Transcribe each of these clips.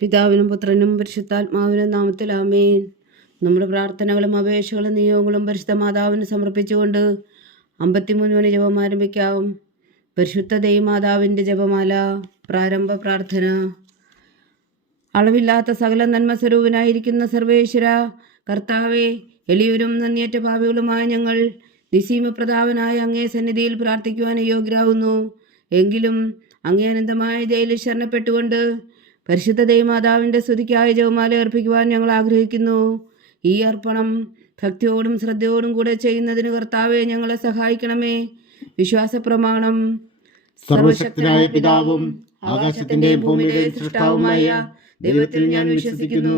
പിതാവിനും പുത്രനും പരിശുദ്ധാത്മാവിനും നാമത്തിൽ ആമേൻ. നമ്മുടെ പ്രാർത്ഥനകളും അപേക്ഷകളും നിയോഗങ്ങളും പരിശുദ്ധ മാതാവിന് സമർപ്പിച്ചുകൊണ്ട് 53 മണി ജപം ആരംഭിക്കാം. പരിശുദ്ധ ദൈവമാതാവിൻ്റെ ജപമാല. പ്രാരംഭ പ്രാർത്ഥന. അളവില്ലാത്ത സകല നന്മ സ്വരൂപനായിരിക്കുന്ന സർവേശ്വര കർത്താവെ, എളിയവരും നന്ദിയേറ്റ പാപികളുമായ ഞങ്ങൾ നിസീമപ്രതാപനായ അങ്ങേ സന്നിധിയിൽ പ്രാർത്ഥിക്കുവാൻ യോഗ്യരാകുന്നു. എങ്കിലും അങ്ങേ അനന്തമായ ദയയിൽ ശരണപ്പെട്ടുകൊണ്ട് പരിശുദ്ധ ദൈവമാതാവിൻ്റെ സ്തുതിക്കായ ജപമാല അർപ്പിക്കുവാൻ ഞങ്ങൾ ആഗ്രഹിക്കുന്നു. ഈ അർപ്പണം ഭക്തിയോടും ശ്രദ്ധയോടും കൂടെ ചെയ്യുന്നതിന് കർത്താവെ ഞങ്ങളെ സഹായിക്കണമേ. വിശ്വാസ പ്രമാണം. സർവശക്തനായ പിതാവും ആകാശത്തിന്റെയും ഭൂമിയുടെയും സൃഷ്ടാവുമായ ദൈവത്തിൽ ഞാൻ വിശ്വസിക്കുന്നു.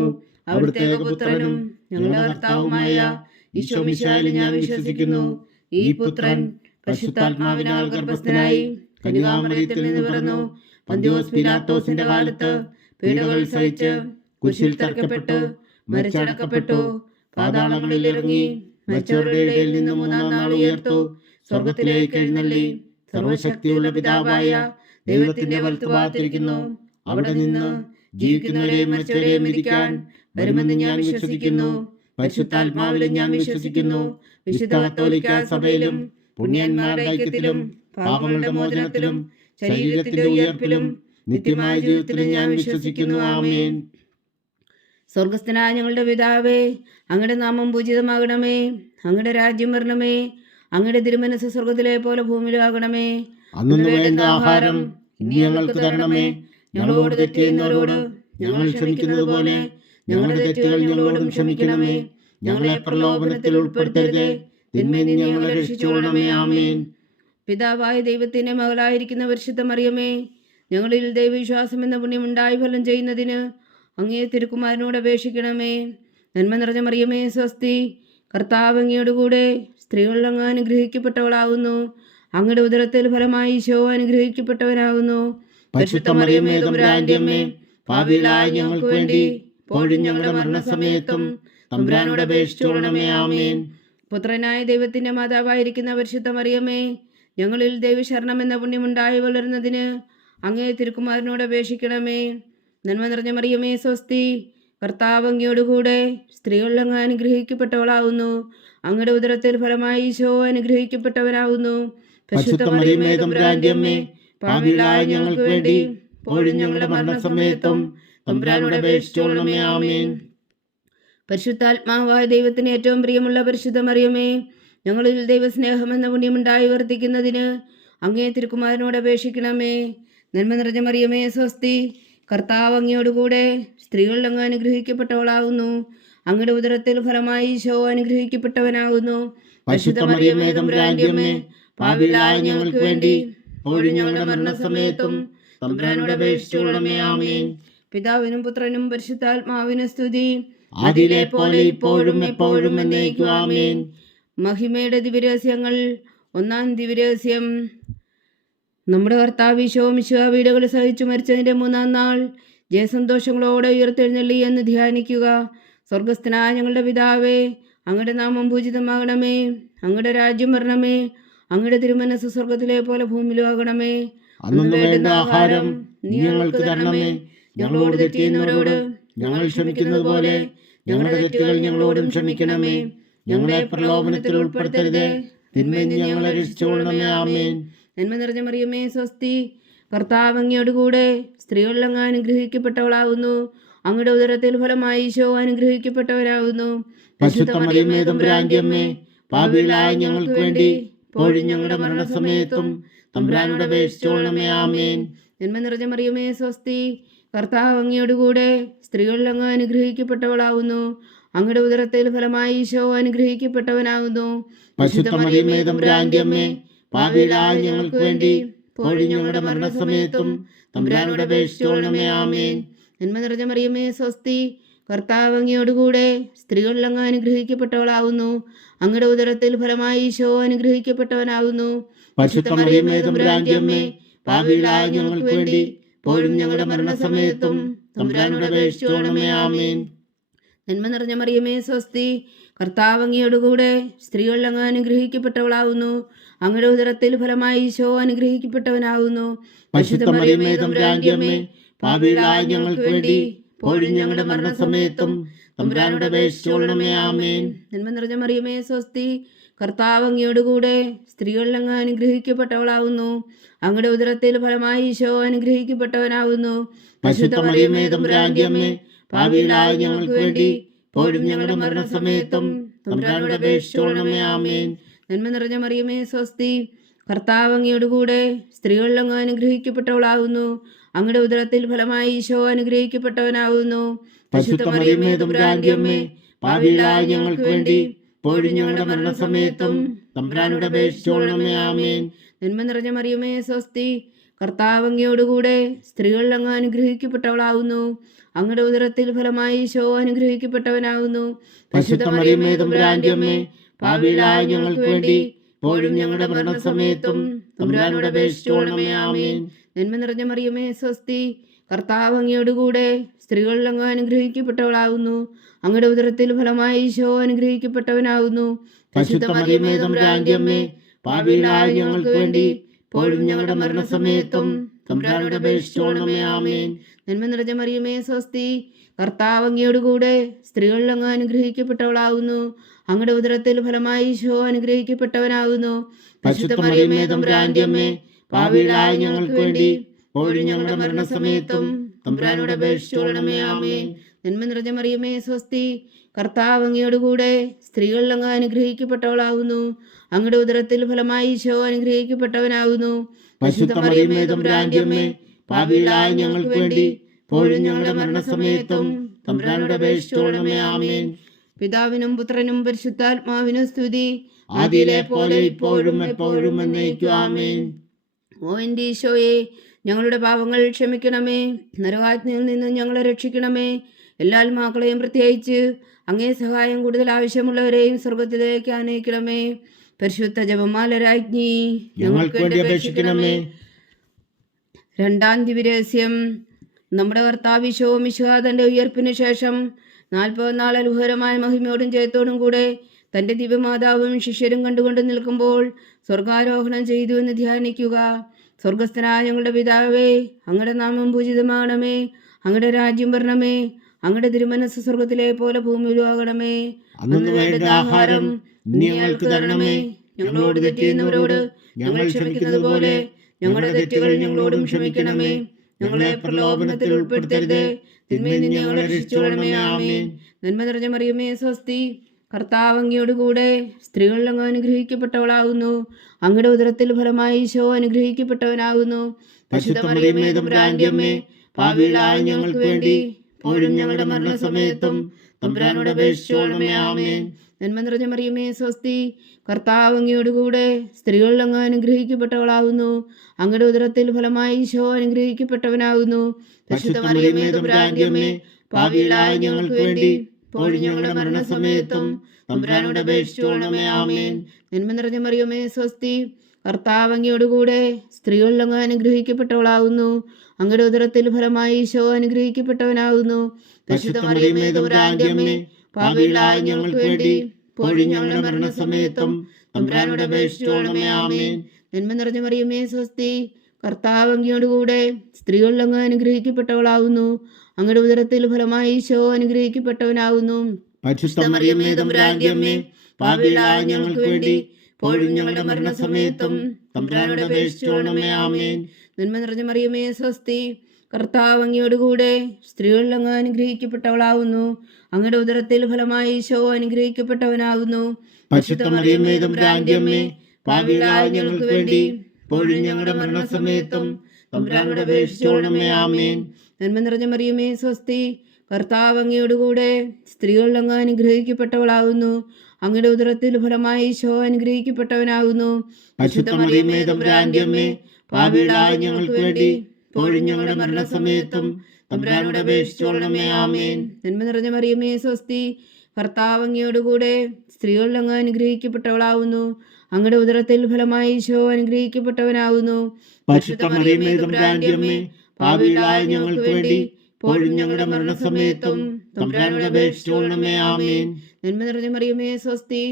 അവിടുത്തെ ഏകപുത്രനും ഞങ്ങളുടെ കർത്താവുമായ ഈശോ മിശിഹായിൽ ഞാൻ വിശ്വസിക്കുന്നു. ഈ പുത്രൻ പരിശുദ്ധാത്മാവിനാൽ ഗർഭസ്ഥനായി കന്യകാമറിയത്തിൽ നിന്ന് പിറന്നു. പന്തിയോസ് പിലാത്തോസിന്റെ കാലത്ത് പീഡകൾ സഹിച്ച് കുരിശിൽ തറയ്ക്കപ്പെട്ടു മരിച്ചടക്കപ്പെട്ടു. പാതാളങ്ങളിൽ ഇറങ്ങി മരിച്ചവരുടെ ഇടയിൽ നിന്ന് മൂന്നാം നാൾ ഉയർത്തു. സ്വർഗത്തിലേക്ക് എഴുന്നള്ളി സർവശക്തിയുള്ള പിതാവായ ദൈവത്തിന്റെ വലത്തുഭാഗത്തിരിക്കുന്നു. അവിടെ നിന്ന് ജീവിക്കുന്നവരെയും മരിച്ചവരെയും വിധിക്കാൻ വരുമെന്ന് ഞാൻ വിശ്വസിക്കുന്നു. പരിശുദ്ധാത്മാവിലും ഞാൻ വിശ്വസിക്കുന്നു. വിശുദ്ധ കത്തോലിക്ക സഭയിലും പുണ്യന്മാരുടെ ഐക്യത്തിലും പാപങ്ങളുടെ മോചനത്തിലും ശരീരത്തിന്റെ ഉയർപ്പിലും നിത്യമായ ജീവിതത്തിലും ഞാൻ വിശ്വസിക്കുന്നു. ആമേൻ. സ്വർഗസ്ഥനായ ഞങ്ങളുടെ പിതാവേ, അങ്ങയുടെ നാമം പൂജിതമാകണമേ. അങ്ങയുടെ രാജ്യം വരണമേ. അങ്ങയുടെ തിരുമനസ്സ് സ്വർഗത്തിലെ പോലെ ഭൂമിയിലാകണമേ. അന്നു വേണ്ട ആഹാരം ഇനി ഞങ്ങൾക്ക് തരണമേ. ഞങ്ങളോട് തെറ്റ് ചെയ്യുന്നവരോട് ഞങ്ങൾ ക്ഷമിക്കുന്നത് പോലെ ഞങ്ങളുടെ തെറ്റുകൾ ഞങ്ങളോടും ക്ഷമിക്കണമേ. ഞങ്ങളെ പ്രലോഭനത്തിൽ ഉൾപ്പെടുത്തരുതേ, തിന്മയിൽ നിന്ന് ഞങ്ങളെ രക്ഷിച്ചുകൊള്ളണമേ. ആമേൻ. പിതാവായ ദൈവത്തിന്റെ മകളായിരിക്കുന്ന പരിശുദ്ധ മറിയമേ, ഞങ്ങളിൽ ദൈവവിശ്വാസം എന്ന പുണ്യം ഉണ്ടായി ഫലം ചെയ്യുന്നതിന് അങ്ങേ തിരുക്കുമാരനോട് അപേക്ഷിക്കണമേ. നന്മ നിറഞ്ഞ മറിയമേ സ്വസ്തി, കർത്താവ് അങ്ങയോടുകൂടെ സ്ത്രീകൾ അങ്ങ് അനുഗ്രഹിക്കപ്പെട്ടവളാകുന്നു. അങ്ങയുടെ ഉദരത്തിൽ ഫലമായി ഈശോ അനുഗ്രഹിക്കപ്പെട്ടവനാകുന്നു. പരിശുദ്ധ മറിയമേ തമ്പുരാന്റെ അമ്മേ, പാപികളായ ഞങ്ങൾക്ക് വേണ്ടി ഇപ്പോഴും ഞങ്ങളുടെ മരണസമയത്തും തമ്പുരാനോട് അപേക്ഷിച്ചുകൊള്ളണമേ. ആമേൻ. പുത്രനായ ദൈവത്തിന്റെ മാതാവായിരിക്കുന്ന പരിശുദ്ധ മറിയമേ, ഞങ്ങളിൽ ദൈവശരണം എന്ന പുണ്യമുണ്ടായി വളരുന്നതിന് അങ്ങേ തിരുക്കുമാരനോട് അപേക്ഷിക്കണമേ. നന്മ നിറഞ്ഞ മറിയമേ സ്വസ്തി, കർത്താവ് അങ്ങയോടുകൂടെ സ്ത്രീകൾ അങ്ങ് അനുഗ്രഹിക്കപ്പെട്ടവളാകുന്നു. അങ്ങയുടെ ഉദരത്തിൽ ഫലമായി ഈശോ അനുഗ്രഹിക്കപ്പെട്ടവനാകുന്നു. പരിശുദ്ധ മറിയമേ തമ്പുരാന്റെ അമ്മേ, പാപികളായ ഞങ്ങൾക്ക് വേണ്ടി ഇപ്പോഴും ഞങ്ങളുടെ മരണസമയത്തും തമ്പുരാനോട് അപേക്ഷിച്ചുകൊള്ളണമേ. ആമേൻ. പരിശുദ്ധാത്മാവായ ദൈവത്തിന് ഏറ്റവും പ്രിയമുള്ള പരിശുദ്ധ മറിയമേ, ഞങ്ങളിൽ ദൈവസ്നേഹം എന്ന പുണ്യമുണ്ടായി വർദ്ധിക്കുന്നതിന് അങ്ങേ തിരുക്കുമാരനോട് അപേക്ഷിക്കണമേ. നന്മ നിറഞ്ഞ മറിയമേ സ്വസ്തി, കർത്താവ് അങ്ങയോടുകൂടെ സ്ത്രീകൾ അങ്ങ് അനുഗ്രഹിക്കപ്പെട്ടവളാകുന്നു. അങ്ങയുടെ ഉദരത്തിൽ ഫലമായി ഈശോ അനുഗ്രഹിക്കപ്പെട്ടവനാകുന്നു. പരിശുദ്ധ മറിയമേ തമ്പുരാന്റെ അമ്മേ, പാപികളായ ഞങ്ങൾക്ക് വേണ്ടി ഇപ്പോഴും ഞങ്ങളുടെ മരണസമയത്തും തമ്പുരാനോട് അപേക്ഷിച്ചുകൊള്ളണമേ. ആമേൻ. പിതാവിനും പുത്രനും പരിശുദ്ധാത്മാവിനും സ്തുതി, അതിലെ പോലെ ഇപ്പോഴും എപ്പോഴും എന്നേക്കും. ആമേൻ. മഹിമയുടെ ദിവ്യരഹസ്യങ്ങൾ. ഒന്നാം ദിവ്യരഹസ്യം. നമ്മുടെ കർത്താവ് ഈശോ മിശിഹാ പീഡകൾ സഹിച്ചു മരിച്ചതിൻ്റെ മൂന്നാം നാൾ ജയസന്തോഷങ്ങളോടെ ഉയർത്തെഴുന്നള്ളി എന്ന് ധ്യാനിക്കുക. സ്വർഗസ്ഥനായ ഞങ്ങളുടെ പിതാവേ, അങ്ങയുടെ നാമം പൂജിതമാകണമേ. അങ്ങയുടെ രാജ്യം വരണമേ. അങ്ങയുടെ തിരുമനസ്സ് സ്വർഗത്തിലെ പോലെ ഭൂമിയിലാകണമേ. അന്നു വേണ്ട ആഹാരം നീ ഞങ്ങൾക്ക് തരണമേ. ഞങ്ങളോട് തെറ്റ് ചെയ്യുന്നവരോട് ഞങ്ങൾ ക്ഷമിക്കുന്നത് പോലെ ഞങ്ങളുടെ തെറ്റുകൾ ഞങ്ങളോടും ക്ഷമിക്കണമേ. ഞങ്ങളെ പ്രലോഭനത്തിൽ ഉൾപ്പെടുത്തരുതേ, തിന്മയിൽ നിന്ന് ഞങ്ങളെ രക്ഷിച്ചുകൊള്ളണമേ. ആമേൻ. നന്മ നിറഞ്ഞ മറിയമേ സ്വസ്തി, കർത്താവ് അങ്ങയോടുകൂടെ സ്ത്രീകൾ അങ്ങ് അനുഗ്രഹിക്കപ്പെട്ടവളാകുന്നു. അങ്ങയുടെ ഉദരത്തിൽ ഫലമായി ഈശോ അനുഗ്രഹിക്കപ്പെട്ടവനാകുന്നു. പരിശുദ്ധ മറിയമേ തമ്പുരാന്റെ അമ്മേ, പാപികളായ ഞങ്ങൾക്ക് വേണ്ടി ഇപ്പോഴും ഞങ്ങളുടെ മരണസമയത്തും തമ്പുരാനോട് അപേക്ഷിച്ചുകൊള്ളണമേ. ആമേൻ. നന്മ നിറഞ്ഞ മറിയമേ സ്വസ്തി, കർത്താവ് അങ്ങയോടുകൂടെ സ്ത്രീകൾ അങ്ങ് അനുഗ്രഹിക്കപ്പെട്ടവളാകുന്നു. അങ്ങയുടെ ഉദരത്തിൽ ഫലമായി ഈശോ അനുഗ്രഹിക്കപ്പെട്ടവനാകുന്നു. പരിശുദ്ധ മറിയമേ തമ്പുരാന്റെ അമ്മേ, പാപികളായ ഞങ്ങൾക്ക് വേണ്ടി ഇപ്പോഴും ഞങ്ങളുടെ മരണസമയത്തും തമ്പുരാനോട് അപേക്ഷിച്ചുകൊള്ളണമേ. ആമേൻ. നന്മ നിറഞ്ഞ മറിയമേ സ്വസ്തി, കർത്താവ് അങ്ങയോടുകൂടെ സ്ത്രീകൾ അങ്ങ് അനുഗ്രഹിക്കപ്പെട്ടവളാകുന്നു. അങ്ങയുടെ ഉദരത്തിൽ ഫലമായി ഈശോ അനുഗ്രഹിക്കപ്പെട്ടവനാകുന്നു. പരിശുദ്ധ മറിയമേ തമ്പുരാന്റെ അമ്മേ, പാപികളായ ഞങ്ങൾക്ക് വേണ്ടി ഇപ്പോഴും ഞങ്ങളുടെ മരണസമയത്തും തമ്പുരാനോട് അപേക്ഷിച്ചുകൊള്ളണമേ. ആമേൻ. നന്മ നിറഞ്ഞ മറിയമേ സ്വസ്തി, കർത്താവ് അങ്ങയോടുകൂടെ സ്ത്രീകൾ അങ്ങ് അനുഗ്രഹിക്കപ്പെട്ടവളാകുന്നു. അങ്ങയുടെ ഉദരത്തിൽ ഫലമായി ഈശോ അനുഗ്രഹിക്കപ്പെട്ടവനാകുന്നു. പരിശുദ്ധ മറിയമേ തമ്പുരാന്റെ അമ്മേ, പാപികളായ ഞങ്ങൾക്ക് വേണ്ടി ഇപ്പോഴും ഞങ്ങളുടെ മരണസമയത്തും തമ്പുരാനോട് അപേക്ഷിച്ചുകൊള്ളണമേ. ആമേൻ. നന്മ നിറഞ്ഞ മറിയമേ സ്വസ്തി, കർത്താവ് അങ്ങയോടുകൂടെ സ്ത്രീകളിൽ അങ്ങ് അനുഗ്രഹിക്കപ്പെട്ടവളാവുന്നു. അങ്ങയുടെ ഉദരത്തിൽ ഫലമായി ഈശോ അനുഗ്രഹിക്കപ്പെട്ടവനാവുന്നു. പരിശുദ്ധ മറിയമേ തമ്പുരാന്റെ അമ്മേ, പാപികളായ ഞങ്ങൾക്ക് വേണ്ടി ഇപ്പോഴും ഞങ്ങളുടെ മരണസമയത്തും തമ്പുരാനോട് അപേക്ഷിച്ചുകൊള്ളണമേ. ആമേൻ. നന്മ നിറഞ്ഞ മറിയമേ സ്വസ്തി, കർത്താവ് അങ്ങയോടുകൂടെ സ്ത്രീകളിൽ അങ്ങ് അനുഗ്രഹിക്കപ്പെട്ടവളാവുന്നു. അങ്ങയുടെ ഉദരത്തിൽ ഫലമായി ഈശോ അനുഗ്രഹിക്കപ്പെട്ടവനാവുന്നു. പരിശുദ്ധ മറിയമേ തമ്പുരാന്റെ അമ്മേ, പാപികളായ ഞങ്ങൾക്ക് വേണ്ടി ഇപ്പോഴും ഞങ്ങളുടെ മരണസമയത്തും തമ്പുരാനോട് അപേക്ഷിച്ചുകൊള്ളണമേ. ആമേൻ. നന്മ നിറഞ്ഞ മറിയമേ സ്വസ്തി, കർത്താവ് അങ്ങയോടുകൂടെ സ്ത്രീകളിൽ അങ്ങ് അനുഗ്രഹിക്കപ്പെട്ടവളാവുന്നു. അങ്ങയുടെ ഉദരത്തിൽ ഫലമായി ഈശോ അനുഗ്രഹിക്കപ്പെട്ടവനാവുന്നു. പരിശുദ്ധ മറിയമേ തമ്പുരാന്റെ അമ്മേ, പാപികളായ ഞങ്ങൾക്ക് വേണ്ടി ഇപ്പോഴും ഞങ്ങളുടെ മരണസമയത്തും തമ്പുരാനോട് അപേക്ഷിച്ചുകൊള്ളണമേ. ആമേൻ. നന്മ നിറഞ്ഞ മറിയമേ സ്വസ്തി, കർത്താവ് അങ്ങയോടുകൂടെ സ്ത്രീകളിൽ അങ്ങ് അനുഗ്രഹിക്കപ്പെട്ടവളാവുന്നു. അങ്ങയുടെ ഉദരത്തിൽ ഫലമായി ഈശോ അനുഗ്രഹിക്കപ്പെട്ടവനാവുന്നു. പരിശുദ്ധ മറിയമേ തമ്പുരാന്റെ അമ്മേ, പാപികളായ ഞങ്ങൾക്ക് വേണ്ടി ഇപ്പോഴും ഞങ്ങളുടെ മരണസമയത്തും തമ്പുരാനോട് അപേക്ഷിച്ചുകൊള്ളണമേ. ആമേൻ. നന്മ നിറഞ്ഞ മറിയമേ സ്വസ്തി, കർത്താവ് അങ്ങയോടുകൂടെ സ്ത്രീകളിൽ അങ്ങ് അനുഗ്രഹിക്കപ്പെട്ടവളാവുന്നു. അങ്ങയുടെ ഉദരത്തിൽ ഫലമായി ഈശോ അനുഗ്രഹിക്കപ്പെട്ടവനാവുന്നു. പരിശുദ്ധ മറിയമേ തമ്പുരാന്റെ അമ്മേ, പാപികളായ ഞങ്ങൾക്ക് വേണ്ടി ഇപ്പോഴും ഞങ്ങളുടെ മരണസമയത്തും തമ്പുരാനോട് അപേക്ഷിച്ചുകൊള്ളണമേ. ആമേൻ. നന്മ നിറഞ്ഞ മറിയമേ സ്വസ്തി, കർത്താവ് അങ്ങയോടുകൂടെ സ്ത്രീകളിൽ അങ്ങ് അനുഗ്രഹിക്കപ്പെട്ടവളാവുന്നു. അങ്ങയുടെ ഉദരത്തിൽ ഫലമായി ഈശോ അനുഗ്രഹിക്കപ്പെട്ടവനാവുന്നു. പരിശുദ്ധ മറിയമേ തമ്പുരാന്റെ അമ്മേ, പാപികളായ ഞങ്ങൾക്ക് വേണ്ടി ഇപ്പോഴും ഞങ്ങളുടെ മരണസമയത്തും തമ്പുരാനോട് അപേക്ഷിച്ചുകൊള്ളണമേ. ആമേൻ. പിതാവിനും പുത്രനും പരിശുദ്ധാത്മാവിനും സ്തുതി, ആദിയിലെ പോലെ ഇപ്പോഴും എപ്പോഴും എന്നേക്കും. ആമേൻ. ഓ എൻ്റെ ഈശോയെ, ഞങ്ങളുടെ പാപങ്ങൾ ക്ഷമിക്കണമേ. നരകാജ്ഞയിൽ നിന്ന് ഞങ്ങളെ രക്ഷിക്കണമേ. എല്ലാ ആത്മാക്കളെയും പ്രത്യേകിച്ച് അങ്ങേ സഹായം കൂടുതൽ ആവശ്യമുള്ളവരെയും സ്വർഗത്തിലേക്ക് ആനയിക്കണമേ. പരിശുദ്ധ ജപമാല രാജ്ഞി, ഞങ്ങൾക്ക് വേണ്ടി അപേക്ഷിക്കണമേ. രണ്ടാം ദിവ്യരഹസ്യം. നമ്മുടെ കർത്താവ് ഈശോ മിശിഹാ തൻ്റെ ഉയർപ്പിന് ശേഷം 40 നാൾ അത്ഭുതകരമായ മഹിമയോടും ജയത്തോടും കൂടെ തൻ്റെ ദിവ്യമാതാവും ശിഷ്യരും കണ്ടുകൊണ്ട് നിൽക്കുമ്പോൾ സ്വർഗാരോഹണം ചെയ്തു എന്ന് ധ്യാനിക്കുക. സ്വർഗസ്ഥനായ ഞങ്ങളുടെ പിതാവേ, അങ്ങയുടെ നാമം പൂജിതമാകണമേ. അങ്ങയുടെ രാജ്യം വരണമേ. അങ്ങയുടെ തിരുമനസ് സ്വർഗത്തിലെ പോലെ ഭൂമിയിലും ആകണമേ. അന്ന് വേണ്ട ആഹാരം ഇന്ന് ഞങ്ങൾക്ക് തരണമേ. ഞങ്ങളോട് തെറ്റ് ചെയ്യുന്നവരോട് ഞങ്ങൾ ക്ഷമിക്കുന്നത് പോലെ ഞങ്ങളുടെ തെറ്റുകൾ ഞങ്ങളോടും ക്ഷമിക്കണമേ. ഞങ്ങളെ പ്രലോഭനത്തിൽ ഉൾപ്പെടുത്തരുത്, തിന്മയിൽ നിന്ന് ഞങ്ങളെ രക്ഷിച്ചുകൊള്ളണമേ. ആമേൻ. നന്മ നിറഞ്ഞ മറിയമേ സ്വസ്തി, കർത്താവ് അങ്ങയോടുകൂടെ സ്ത്രീകളിൽ അങ്ങ് അനുഗ്രഹിക്കപ്പെട്ടവളാകുന്നു. അങ്ങയുടെ ഉദരത്തിൽ ഫലമായി ഈശോ അനുഗ്രഹിക്കപ്പെട്ടവനാകുന്നു. പരിശുദ്ധ മറിയമേ തമ്പുരാന്റെ അമ്മേ, പാപികളായ ഞങ്ങൾക്ക് വേണ്ടി ഇപ്പോഴും ഞങ്ങളുടെ മരണസമയത്തും തമ്പുരാനോട് അപേക്ഷിച്ചുകൊള്ളണമേ. ആമേൻ. നന്മ നിറഞ്ഞ മറിയമേ സ്വസ്തി, കർത്താവ് അങ്ങയോടുകൂടെ സ്ത്രീകളിൽ അങ്ങ് അനുഗ്രഹിക്കപ്പെട്ടവളാകുന്നു. അങ്ങയുടെ ഉദരത്തിൽ ഫലമായി ഈശോ അനുഗ്രഹിക്കപ്പെട്ടവനാകുന്നു. പരിശുദ്ധ മറിയമേ തമ്പുരാന്റെ അമ്മേ, പാപികളായ ഞങ്ങൾക്ക് വേണ്ടി ഇപ്പോഴും ഞങ്ങളുടെ മരണസമയത്തും തമ്പുരാനോട് അപേക്ഷിച്ചുകൊള്ളണമേ. ആമേൻ. നന്മ നിറഞ്ഞ മറിയമേ സ്വസ്തി, കർത്താവ് അങ്ങയോടുകൂടെ സ്ത്രീകളിൽ അങ്ങ് അനുഗ്രഹിക്കപ്പെട്ടവളാകുന്നു. അങ്ങയുടെ ഉദരത്തിൽ ഫലമായി ഈശോ അനുഗ്രഹിക്കപ്പെട്ടവനാകുന്നു. പരിശുദ്ധ മറിയമേ തമ്പുരാന്റെ അമ്മേ, പാപികളായ ഞങ്ങൾക്ക് വേണ്ടി ഇപ്പോഴും ഞങ്ങളുടെ മരണസമയത്തും തമ്പുരാനോട് അപേക്ഷിച്ചുകൊള്ളണമേ. ആമേൻ. നന്മ നിറഞ്ഞ മറിയമേ സ്വസ്തി, കർത്താവ് അങ്ങയോടുകൂടെ സ്ത്രീകളിൽ അങ്ങ് അനുഗ്രഹിക്കപ്പെട്ടവളാകുന്നു. അങ്ങയുടെ ഉദരത്തിൽ ഫലമായി ഈശോ അനുഗ്രഹിക്കപ്പെട്ടവനാകുന്നു. പരിശുദ്ധ മറിയമേ തമ്പുരാന്റെ അമ്മേ, പാപികളായ ഞങ്ങൾക്ക് വേണ്ടി ഇപ്പോഴും ഞങ്ങളുടെ മരണസമയത്തും തമ്പുരാനോട് അപേക്ഷിച്ചുകൊള്ളണമേ. ആമേൻ. നന്മ നിറഞ്ഞ മറിയമേ സ്വസ്തി, കർത്താവ് അങ്ങയോടുകൂടെ സ്ത്രീകളിൽ അങ്ങ് അനുഗ്രഹിക്കപ്പെട്ടവളാകുന്നു. അങ്ങയുടെ ഉദരത്തിൽ ഫലമായി ഈശോ അനുഗ്രഹിക്കപ്പെട്ടവനാകുന്നു. പരിശുദ്ധ മറിയമേ തമ്പുരാന്റെ അമ്മേ, പാപികളായ ഞങ്ങൾക്ക് വേണ്ടി ഇപ്പോഴും ഞങ്ങളുടെ മരണസമയത്തും തമ്പുരാനോട് അപേക്ഷിച്ചുകൊള്ളണമേ. ആമേൻ. നന്മ നിറഞ്ഞ മറിയമേ സ്വസ്തി, കർത്താവ് അങ്ങയോടുകൂടെ സ്ത്രീകളിൽ അങ്ങ് അനുഗ്രഹിക്കപ്പെട്ടവളാകുന്നു. അങ്ങയുടെ ഉദരത്തിൽ ഫലമായി ഈശോ അനുഗ്രഹിക്കപ്പെട്ടവനാകുന്നു. പരിശുദ്ധ മറിയമേ തമ്പുരാന്റെ അമ്മേ, പാപികളായ ഞങ്ങൾക്ക് വേണ്ടി ഇപ്പോഴും ഞങ്ങളുടെ മരണസമയത്തും തമ്പുരാനോട് അപേക്ഷിച്ചുകൊള്ളണമേ. ആമേൻ. നന്മ നിറഞ്ഞ മറിയമേ സ്വസ്തി, കർത്താവ് അങ്ങയോടുകൂടെ സ്ത്രീകളിൽ അങ്ങ് അനുഗ്രഹിക്കപ്പെട്ടവളാകുന്നു. അങ്ങയുടെ ഉദരത്തിൽ ഫലമായി ഈശോ അനുഗ്രഹിക്കപ്പെട്ടവനാകുന്നു. പരിശുദ്ധ മറിയമേ തമ്പുരാന്റെ അമ്മേ, പാപികളായ ഞങ്ങൾക്ക് വേണ്ടി ഇപ്പോഴും ഞങ്ങളുടെ മരണസമയത്തും തമ്പുരാനോട് അപേക്ഷിച്ചുകൊള്ളണമേ. ആമേൻ. നന്മ നിറഞ്ഞ മറിയമേ സ്വസ്തി,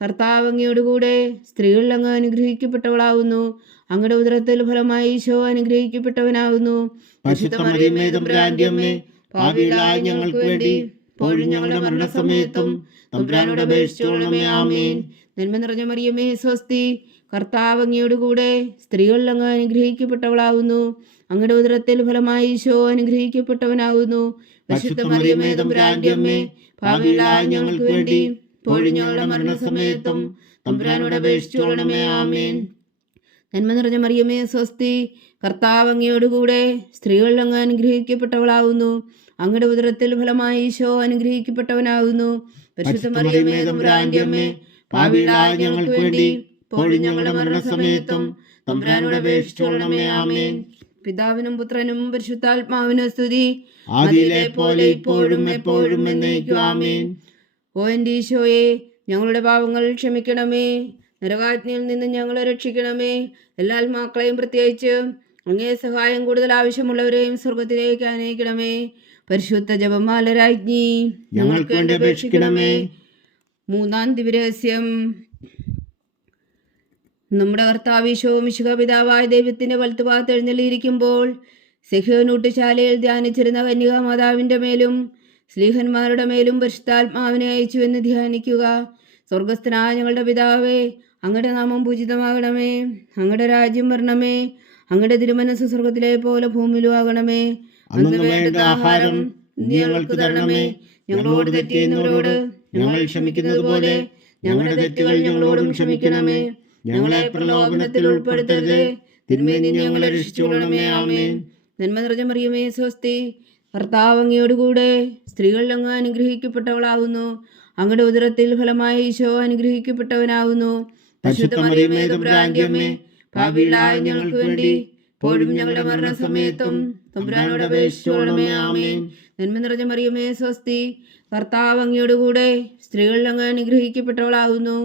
കർത്താവ് അങ്ങയോടുകൂടെ സ്ത്രീകളിൽ അങ്ങ് അനുഗ്രഹിക്കപ്പെട്ടവളാകുന്നു. അങ്ങയുടെ ഉദരത്തിൽ ഫലമായി ഈശോ അനുഗ്രഹിക്കപ്പെട്ടവനാകുന്നു. പരിശുദ്ധ മറിയമേ തമ്പുരാന്റെ അമ്മേ, പാപികളായ ഞങ്ങൾക്ക് വേണ്ടി ഇപ്പോഴും ഞങ്ങളുടെ മരണസമയത്തും തമ്പുരാനോട് അപേക്ഷിച്ചുകൊള്ളണമേ. ആമേൻ. നന്മ നിറഞ്ഞ മറിയമേ സ്വസ്തി, കർത്താവ് അങ്ങയോടുകൂടെ സ്ത്രീകളിൽ അങ്ങ് അനുഗ്രഹിക്കപ്പെട്ടവളാകുന്നു. അങ്ങയുടെ ഉദരത്തിൽ ഫലമായി ഈശോ അനുഗ്രഹിക്കപ്പെട്ടവനാകുന്നു. പരിശുദ്ധ മറിയമേ തമ്പുരാന്റെ അമ്മേ, പാപികളായ ഞങ്ങൾക്ക് വേണ്ടി ഇപ്പോഴും ഞങ്ങളുടെ മരണസമയത്തും തമ്പുരാനോട് അപേക്ഷിച്ചുകൊള്ളണമേ. ആമേൻ. നന്മ നിറഞ്ഞ മറിയമേ സ്വസ്തി, കർത്താവ് അങ്ങയോടുകൂടെ സ്ത്രീകളിൽ അങ്ങ് അനുഗ്രഹിക്കപ്പെട്ടവളാകുന്നു. അങ്ങയുടെ ഉദരത്തിൽ ഫലമായി ഈശോ അനുഗ്രഹിക്കപ്പെട്ടവനാകുന്നു. പരിശുദ്ധ മറിയമേ തമ്പുരാന്റെ അമ്മേ, പാപികളായ ഞങ്ങൾക്ക് വേണ്ടി ഇപ്പോഴും ഞങ്ങളുടെ മരണസമയത്തും തമ്പുരാനോട് അപേക്ഷിച്ചുകൊള്ളണമേ. ആമേൻ. പിതാവിനും പുത്രനും പരിശുദ്ധാത്മാവിനും സ്തുതി, ആദിയിലെ പോലെ ഇപ്പോഴും എപ്പോഴും എന്നേക്കും. ആമേൻ. ഓ എൻ്റെ ഈശോയെ, ഞങ്ങളുടെ പാപങ്ങൾ ക്ഷമിക്കണമേ. നരകാജ്ഞയിൽ നിന്ന് ഞങ്ങളെ രക്ഷിക്കണമേ. എല്ലാ ആത്മാക്കളെയും പ്രത്യേകിച്ച് അങ്ങേ സഹായം കൂടുതൽ ആവശ്യമുള്ളവരെയും സ്വർഗത്തിലേക്ക് അനയിക്കണമേ. പരിശുദ്ധ ജപമാല രാജ്ഞി, ഞങ്ങൾക്ക് വേണ്ടി അപേക്ഷിക്കണമേ. മൂന്നാം ദിവരഹസ്യം. നമ്മുടെ കർത്താവ് ഈശോ മിശിഹ പിതാവായ ദൈവത്തിന്റെ വലത്തുഭാഗത്ത് എഴുന്നള്ളിയിരിക്കുമ്പോൾ സെഹ്യോനൂട്ടുശാലയിൽ ധ്യാനിച്ചിരുന്ന കന്യകാ മാതാവിന്റെ മേലും സ്ലീഹന്മാരുടെ മേലും പരിശുദ്ധാത്മാവിനെ അയച്ചു എന്ന് ധ്യാനിക്കുക. സ്വർഗസ്ഥനായ ഞങ്ങളുടെ പിതാവേ, അങ്ങയുടെ നാമം പൂജിതമാകണമേ. അങ്ങയുടെ രാജ്യം വരണമേ. അങ്ങയുടെ തിരുമനസ്സ് സ്വർഗത്തിലെ പോലെ ഭൂമിയിലും ആകണമേ. അന്ന് വേണ്ട ആഹാരം നീ ഞങ്ങൾക്ക് തരണമേ. ഞങ്ങളോട് തെറ്റ് ചെയ്യുന്നവരോട് ഞങ്ങൾ ക്ഷമിക്കുന്നത് പോലെ ഞങ്ങളുടെ തെറ്റുകൾ ഞങ്ങളോടും ക്ഷമിക്കണമേ. ഞങ്ങളെ പ്രലോഭനത്തിൽ ഉൾപ്പെടുത്തരുത്, തിന്മേനി ഞങ്ങളെ രക്ഷിച്ചുകൊള്ളണമേ. ആമേൻ. നന്മ നിറഞ്ഞ മറിയമേ സ്വസ്തി, കർത്താവ് അങ്ങയോടുകൂടെ സ്ത്രീകളിൽ അങ്ങ് അനുഗ്രഹിക്കപ്പെട്ടവളാകുന്നു. അങ്ങയുടെ ഉദരത്തിൽ ഫലമായി ഈശോ അനുഗ്രഹിക്കപ്പെട്ടവനാകുന്നു. പരിശുദ്ധ മറിയമേ തമ്പുരാന്റെ അമ്മേ, പാപികളായ ഞങ്ങൾക്ക് വേണ്ടി ഇപ്പോഴും ഞങ്ങളുടെ മരണസമയത്തും തമ്പുരാനോട് അപേക്ഷിച്ചുകൊള്ളണമേ. ആമേൻ. നന്മ നിറഞ്ഞ മറിയമേ സ്വസ്തി, കർത്താവ് അങ്ങയോടുകൂടെ സ്ത്രീകളിൽ അങ്ങ് അനുഗ്രഹിക്കപ്പെട്ടവളാകുന്നു.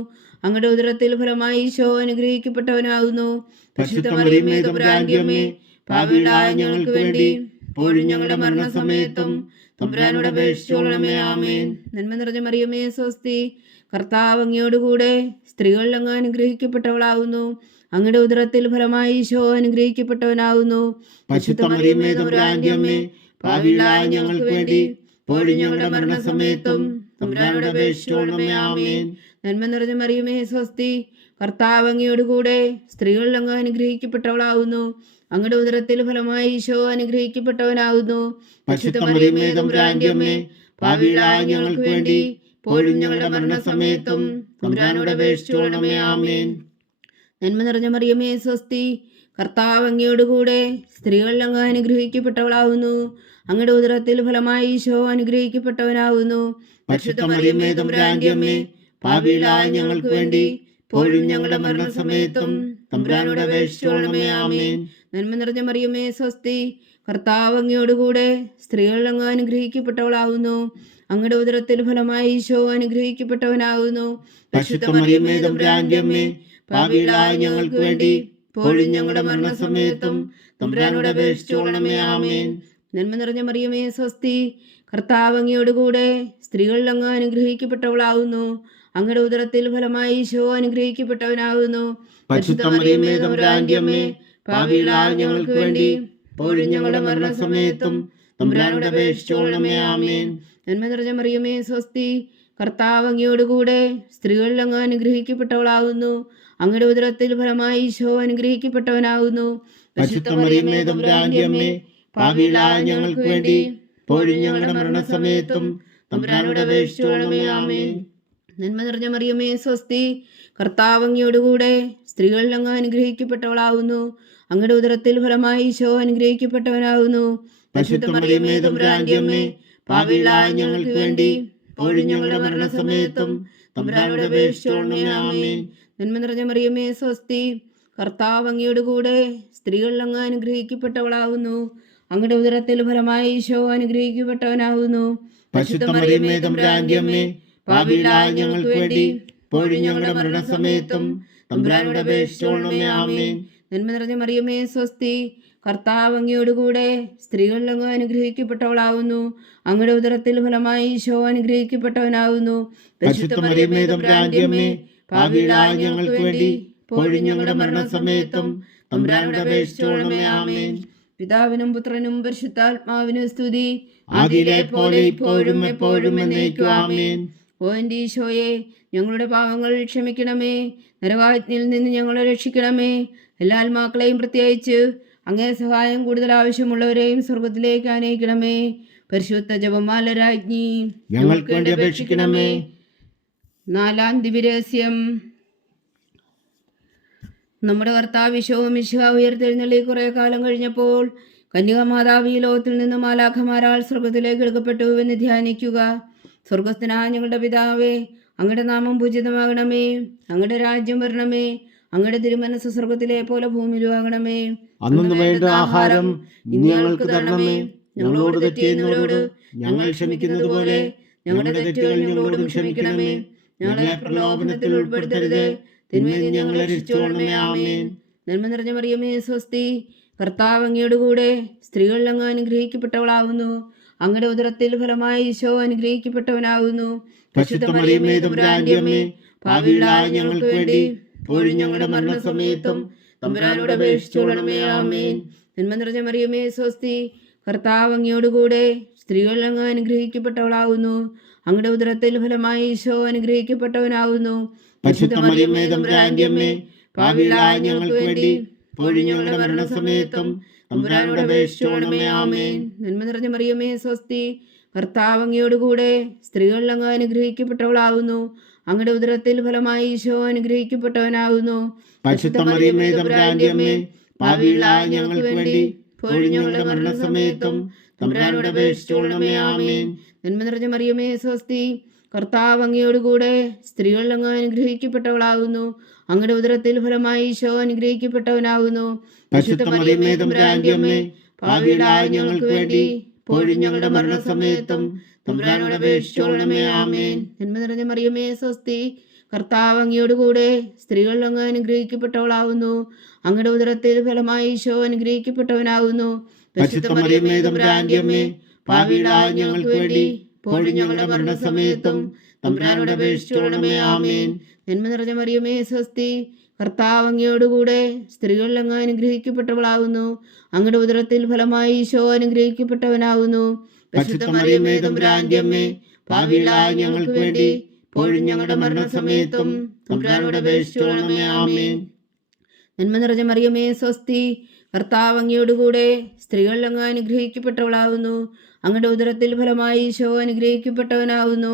അങ്ങയുടെ ഉദരത്തിൽ ഫലമായി ഈശോ അനുഗ്രഹിക്കപ്പെട്ടവനാകുന്നു. പരിശുദ്ധ മറിയമേ തമ്പുരാന്റെ അമ്മേ, പാപികളായ ഞങ്ങൾക്ക് വേണ്ടി ഇപ്പോഴും ഞങ്ങളുടെ മരണസമയത്തും തമ്പുരാനോട് അപേക്ഷിച്ചുകൊള്ളണമേ. ആമേൻ. നന്മ നിറഞ്ഞ മറിയമേ സ്വസ്തി, കർത്താവ് അങ്ങയോടുകൂടെ സ്ത്രീകളിൽ അങ്ങ് അനുഗ്രഹിക്കപ്പെട്ടവളാകുന്നു. അങ്ങയുടെ ഉദരത്തിൽ ഫലമായി ഈശോ അനുഗ്രഹിക്കപ്പെട്ടവനാകുന്നു. പരിശുദ്ധ മറിയമേ തമ്പുരാന്റെ അമ്മേ, പാപികളായ ഞങ്ങൾക്ക് വേണ്ടി ഇപ്പോഴും ഞങ്ങളുടെ മരണസമയത്തും തമ്പുരാനോട് അപേക്ഷിച്ചുകൊള്ളണമേ. ആമേൻ. നന്മ നിറഞ്ഞ മറിയമേ സ്വസ്തി, കർത്താവ് അങ്ങയോടുകൂടെ സ്ത്രീകളിൽ അങ്ങ് അനുഗ്രഹിക്കപ്പെട്ടവളാകുന്നു. അങ്ങയുടെ ഉദരത്തിൽ ഫലമായി ഈശോ അനുഗ്രഹിക്കപ്പെട്ടവനാകുന്നു. പരിശുദ്ധ മറിയമേ തമ്പുരാന്റെ അമ്മേ, പാപികളായ ഞങ്ങൾക്ക് വേണ്ടി ഇപ്പോഴും ഞങ്ങളുടെ മരണസമയത്തും തമ്പുരാനോട് അപേക്ഷിച്ചുകൊള്ളണമേ. ആമേൻ. നന്മ നിറഞ്ഞ മറിയമേ സ്വസ്തി, കർത്താവ് അങ്ങയോടുകൂടെ സ്ത്രീകളിൽ അങ്ങ് അനുഗ്രഹിക്കപ്പെട്ടവളാകുന്നു. അങ്ങയുടെ ഉദരത്തിൽ ഫലമായി ഈശോ അനുഗ്രഹിക്കപ്പെട്ടവനാകുന്നു. പരിശുദ്ധ മറിയമേ തമ്പുരാന്റെ അമ്മേ, പാപികളായ ഞങ്ങൾക്ക് വേണ്ടി ഇപ്പോഴും ഞങ്ങളുടെ മരണസമയത്തും തമ്പുരാനോട് അപേക്ഷിച്ചുകൊള്ളണമേ. ആമേൻ. നന്മ നിറഞ്ഞ മറിയമേ സ്വസ്തി, കർത്താവ് അങ്ങയോടുകൂടെ സ്ത്രീകളിൽ അങ്ങ് അനുഗ്രഹിക്കപ്പെട്ടവളാകുന്നു. അങ്ങയുടെ ഉദരത്തിൽ ഫലമായി ഈശോ അനുഗ്രഹിക്കപ്പെട്ടവനാകുന്നു. പരിശുദ്ധ മറിയമേ തമ്പുരാന്റെ അമ്മേ, പാപികളായ ഞങ്ങൾക്ക് വേണ്ടി ഇപ്പോഴും ഞങ്ങളുടെ മരണസമയത്തും തമ്പുരാനോട് അപേക്ഷിച്ചുകൊള്ളണമേ. ആമേൻ. നന്മ നിറഞ്ഞ മറിയമേ സ്വസ്തി, കർത്താവ് അങ്ങയോടുകൂടെ സ്ത്രീകളിൽ അങ്ങ് അനുഗ്രഹിക്കപ്പെട്ടവളാകുന്നു. അങ്ങയുടെ ഉദരത്തിൽ ഫലമായി ഈശോ അനുഗ്രഹിക്കപ്പെട്ടവനാകുന്നു. പരിശുദ്ധ മറിയമേ തമ്പുരാന്റെ അമ്മേ, പാപികളായ ഞങ്ങൾക്ക് വേണ്ടി ഇപ്പോഴും ഞങ്ങളുടെ മരണസമയത്തും തമ്പുരാനോട് അപേക്ഷിച്ചുകൊള്ളണമേ. ആമേൻ. നന്മ നിറഞ്ഞ മറിയമേ സ്വസ്തി, കർത്താവ് അങ്ങയോടുകൂടെ സ്ത്രീകളിൽ അങ്ങ് അനുഗ്രഹിക്കപ്പെട്ടവളാകുന്നു. അങ്ങയുടെ ഉദരത്തിൽ ഫലമായി ഈശോ അനുഗ്രഹിക്കപ്പെട്ടവനാകുന്നു. പരിശുദ്ധ മറിയമേ തമ്പുരാന്റെ അമ്മേ, പാപികളായ ഞങ്ങൾക്ക് വേണ്ടി ഇപ്പോഴും ഞങ്ങളുടെ മരണസമയത്തും തമ്പുരാനോട് അപേക്ഷിച്ചുകൊള്ളണമേ. ആമേൻ. നന്മ നിറഞ്ഞ മറിയമേ സ്വസ്തി, കർത്താവ് അങ്ങയോടുകൂടെ സ്ത്രീകളിൽ അങ്ങ് അനുഗ്രഹിക്കപ്പെട്ടവളാകുന്നു. അങ്ങയുടെ ഉദരത്തിൽ ഫലമായി ഈശോ അനുഗ്രഹിക്കപ്പെട്ടവനാകുന്നു. പരിശുദ്ധ മറിയമേ തമ്പുരാന്റെ അമ്മേ, പാപികളായ ഞങ്ങൾക്ക് വേണ്ടി ഇപ്പോഴും ഞങ്ങളുടെ മരണസമയത്തും തമ്പുരാനോട് അപേക്ഷിച്ചുകൊള്ളണമേ. ആമേൻ. നന്മ നിറഞ്ഞ മറിയമേ സ്വസ്തി, കർത്താവ് അങ്ങയോടുകൂടെ സ്ത്രീകളിൽ അങ്ങ് അനുഗ്രഹിക്കപ്പെട്ടവളാകുന്നു. അങ്ങയുടെ ഉദരത്തിൽ ഫലമായി ഈശോ അനുഗ്രഹിക്കപ്പെട്ടവനാകുന്നു. പരിശുദ്ധ മറിയമേ തമ്പുരാന്റെ അമ്മേ, പാപികളായ ഞങ്ങൾക്ക് വേണ്ടി ഇപ്പോഴും ഞങ്ങളുടെ മരണസമയത്തും തമ്പുരാനോട് അപേക്ഷിച്ചുകൊള്ളണമേ. ആമേൻ. നന്മ നിറഞ്ഞ മറിയമേ സ്വസ്തി, കർത്താവ് അങ്ങയോടുകൂടെ സ്ത്രീകളിൽ അങ്ങ് അനുഗ്രഹിക്കപ്പെട്ടവളാകുന്നു. അങ്ങയുടെ ഉദരത്തിൽ ഫലമായി ഈശോ അനുഗ്രഹിക്കപ്പെട്ടവനാകുന്നു. പരിശുദ്ധ മറിയമേ തമ്പുരാന്റെ അമ്മേ, പാപികളായ ഞങ്ങൾക്ക് വേണ്ടി ഇപ്പോഴും ഞങ്ങളുടെ മരണസമയത്തും തമ്പുരാനോട് അപേക്ഷിച്ചുകൊള്ളണമേ. ആമേൻ. പിതാവിനും പുത്രനും പരിശുദ്ധാത്മാവിനും സ്തുതി. അതിലെ പോലെ ഇപ്പോഴും എപ്പോഴും എന്നേക്കും ആമേൻ. ഓ എൻ്റെ ഈശോയെ, ഞങ്ങളുടെ പാവങ്ങൾ ക്ഷമിക്കണമേ. നരകാഗ്നിയിൽ നിന്ന് ഞങ്ങളെ രക്ഷിക്കണമേ. എല്ലാ ആത്മാക്കളെയും പ്രത്യേകിച്ച് അങ്ങേ സഹായം കൂടുതൽ ആവശ്യമുള്ളവരെയും സ്വർഗത്തിലേക്ക് ആനയിക്കണമേ. പരിശുദ്ധ ജപമാല രാജ്ഞി, ഞങ്ങൾക്ക് വേണ്ടി അപേക്ഷിക്കണമേ. 4-ാം ദിവ്യരഹസ്യം. നമ്മുടെ കർത്താവ് മിശിഹാ ഉയർത്തെഴുന്നള്ളി കുറെ കാലം കഴിഞ്ഞപ്പോൾ കന്യകാമാതാവ് ഈ ലോകത്തിൽ നിന്ന് മാലാഖമാരാൽ സ്വർഗത്തിലേക്ക് എടുക്കപ്പെട്ടു എന്ന് ധ്യാനിക്കുക. സ്വർഗസ്ഥനായ ഞങ്ങളുടെ പിതാവേ, അങ്ങയുടെ നാമം പൂജിതമാകണമേ. അങ്ങയുടെ രാജ്യം വരണമേ. അങ്ങയുടെ തിരുമനസ്സ് സ്വർഗത്തിലെ പോലെ ഭൂമിയിലും ആകണമേ. അന്നു വേണ്ട ആഹാരം ഇന്ന് ഞങ്ങൾക്ക് തരണമേ. ഞങ്ങളോട് തെറ്റ് ചെയ്യുന്നവരോട് ഞങ്ങൾ ക്ഷമിക്കുന്നത് പോലെ ഞങ്ങളുടെ തെറ്റുകൾ ഞങ്ങളോടും ക്ഷമിക്കണമേ. ഞങ്ങളെ പ്രലോഭനത്തിൽ ഉൾപ്പെടുത്തരുത്, തിന്മയിൽ നിന്ന് ഞങ്ങളെ രക്ഷിച്ചുകൊള്ളണമേ. ആമേൻ. നന്മ നിറഞ്ഞ മറിയമേ സ്വസ്തി, കർത്താവ് അങ്ങയുടെ കൂടെ സ്ത്രീകളിൽ അങ്ങ് അനുഗ്രഹിക്കപ്പെട്ടവളാകുന്നു. അങ്ങയുടെ ഉദരത്തിൽ ഫലമായി ഈശോ അനുഗ്രഹിക്കപ്പെട്ടവനാകുന്നു. പരിശുദ്ധ മറിയമേ തമ്പുരാന്റെ അമ്മേ, പാപികളായ ഞങ്ങൾക്ക് വേണ്ടി ഇപ്പോഴും ഞങ്ങളുടെ മരണസമയത്തും തമ്പുരാനോട് അപേക്ഷിച്ചുകൊള്ളണമേ. ആമേൻ. നന്മ നിറഞ്ഞ മറിയമേ സ്വസ്തി, കർത്താവ് അങ്ങയോടുകൂടെ സ്ത്രീകളിൽ അങ്ങ് അനുഗ്രഹിക്കപ്പെട്ടവളാകുന്നു. അങ്ങയുടെ ഉദരത്തിൽ ഫലമായി ഈശോ അനുഗ്രഹിക്കപ്പെട്ടവനാകുന്നു. പരിശുദ്ധ മറിയമേ തമ്പുരാന്റെ അമ്മേ, പാപികളായ ഞങ്ങൾക്ക് വേണ്ടി ഇപ്പോഴും ഞങ്ങളുടെ മരണസമയത്തും തമ്പുരാനോട് അപേക്ഷിച്ചുകൊള്ളണമേ. ആമേൻ. നന്മ നിറഞ്ഞ മറിയമേ സ്വസ്തി, കർത്താവ് അങ്ങയോടുകൂടെ സ്ത്രീകളിൽ അങ്ങ് അനുഗ്രഹിക്കപ്പെട്ടവളാകുന്നു. അങ്ങയുടെ ഉദരത്തിൽ ഫലമായി ഈശോ അനുഗ്രഹിക്കപ്പെട്ടവനാകുന്നു. പരിശുദ്ധ മറിയമേ തമ്പുരാന്റെ അമ്മേ, പാപികളായ ഞങ്ങൾക്ക് വേണ്ടി ഇപ്പോഴും ഞങ്ങളുടെ മരണസമയത്തും തമ്പുരാനോട് അപേക്ഷിച്ചുകൊള്ളണമേ. ആമേൻ. നന്മ നിറഞ്ഞ മറിയമേ സ്വസ്തി, കർത്താവ് അങ്ങയോടുകൂടെ സ്ത്രീകളിൽ അങ്ങ് അനുഗ്രഹിക്കപ്പെട്ടവളാകുന്നു. അങ്ങയുടെ ഉദരത്തിൽ ഫലമായി ഈശോ അനുഗ്രഹിക്കപ്പെട്ടവനാകുന്നു. പരിശുദ്ധ മറിയമേ തമ്പുരാന്റെ അമ്മേ, പാപികളായ ഞങ്ങൾക്ക് വേണ്ടി ഇപ്പോഴും ഞങ്ങളുടെ മരണസമയത്തും തമ്പുരാനോട് അപേക്ഷിച്ചുകൊള്ളണമേ. ആമേൻ. നന്മ നിറഞ്ഞ മറിയമേ സ്വസ്തി, കർത്താവ് അങ്ങയോടുകൂടെ സ്ത്രീകളിൽ അങ്ങ് അനുഗ്രഹിക്കപ്പെട്ടവളാകുന്നു. അങ്ങയുടെ ഉദരത്തിൽ ഫലമായി ഈശോ അനുഗ്രഹിക്കപ്പെട്ടവനാകുന്നു. പരിശുദ്ധ മറിയമേ തമ്പുരാന്റെ അമ്മേ, പാപികളായ ഞങ്ങൾക്ക് വേണ്ടി ഇപ്പോഴും ഞങ്ങളുടെ മരണസമയത്തും തമ്പുരാനോട് അപേക്ഷിച്ചുകൊള്ളണമേ. ആമേൻ. നന്മ നിറഞ്ഞ മറിയമേ സ്വസ്തി, കർത്താവ് അങ്ങയോടുകൂടെ സ്ത്രീകളിൽ അങ്ങ് അനുഗ്രഹിക്കപ്പെട്ടവളാകുന്നു. അങ്ങയുടെ ഉദരത്തിൽ ഫലമായി ഈശോ അനുഗ്രഹിക്കപ്പെട്ടവനാകുന്നു. പരിശുദ്ധ മറിയമേ തമ്പുരാന്റെ അമ്മേ, പാപികളായ ഞങ്ങൾക്ക് വേണ്ടി ഇപ്പോഴും ഞങ്ങളുടെ മരണസമയത്തും തമ്പുരാനോട് അപേക്ഷിച്ചുകൊള്ളണമേ. ആമേൻ. നന്മ നിറഞ്ഞ മറിയമേ സ്വസ്തി, കർത്താവ് അങ്ങയോടുകൂടെ സ്ത്രീകളിൽ അങ്ങ് അനുഗ്രഹിക്കപ്പെട്ടവളാകുന്നു. അങ്ങയുടെ ഉദരത്തിൽ ഫലമായി ഈശോ അനുഗ്രഹിക്കപ്പെട്ടവനാകുന്നു.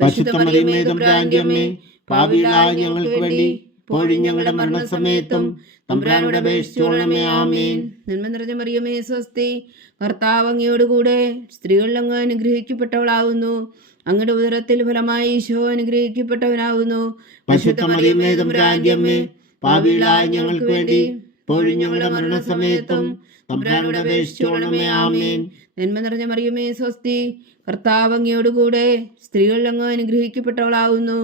പരിശുദ്ധ മറിയമേ തമ്പുരാന്റെ അമ്മേ, പാപികളായ ഞങ്ങൾക്ക് വേണ്ടി ഇപ്പോഴും ഞങ്ങളുടെ മരണസമയത്തും തമ്പുരാനോട് അപേക്ഷിച്ചുകൊള്ളണമേ. ആമേൻ. നന്മ നിറഞ്ഞ മറിയമേ സ്വസ്തി, കർത്താവ് അങ്ങയോടുകൂടെ സ്ത്രീകളിൽ അങ്ങ് അനുഗ്രഹിക്കപ്പെട്ടവളാകുന്നു. അങ്ങയുടെ ഉദരത്തിൽ ഫലമായി ഈശോ അനുഗ്രഹിക്കപ്പെട്ടവനാകുന്നു. പരിശുദ്ധ മറിയമേ തമ്പുരാന്റെ അമ്മേ, പാപികളായ ഞങ്ങൾക്ക് വേണ്ടി ഇപ്പോഴും ഞങ്ങളുടെ മരണസമയത്തും തമ്പുരാനോട് അപേക്ഷിച്ചുകൊള്ളണമേ. ആമേൻ. നന്മ നിറഞ്ഞ മറിയമേ സ്വസ്തി, കർത്താവ് അങ്ങയോടുകൂടെ സ്ത്രീകളിൽ അങ്ങ് അനുഗ്രഹിക്കപ്പെട്ടവളാകുന്നു.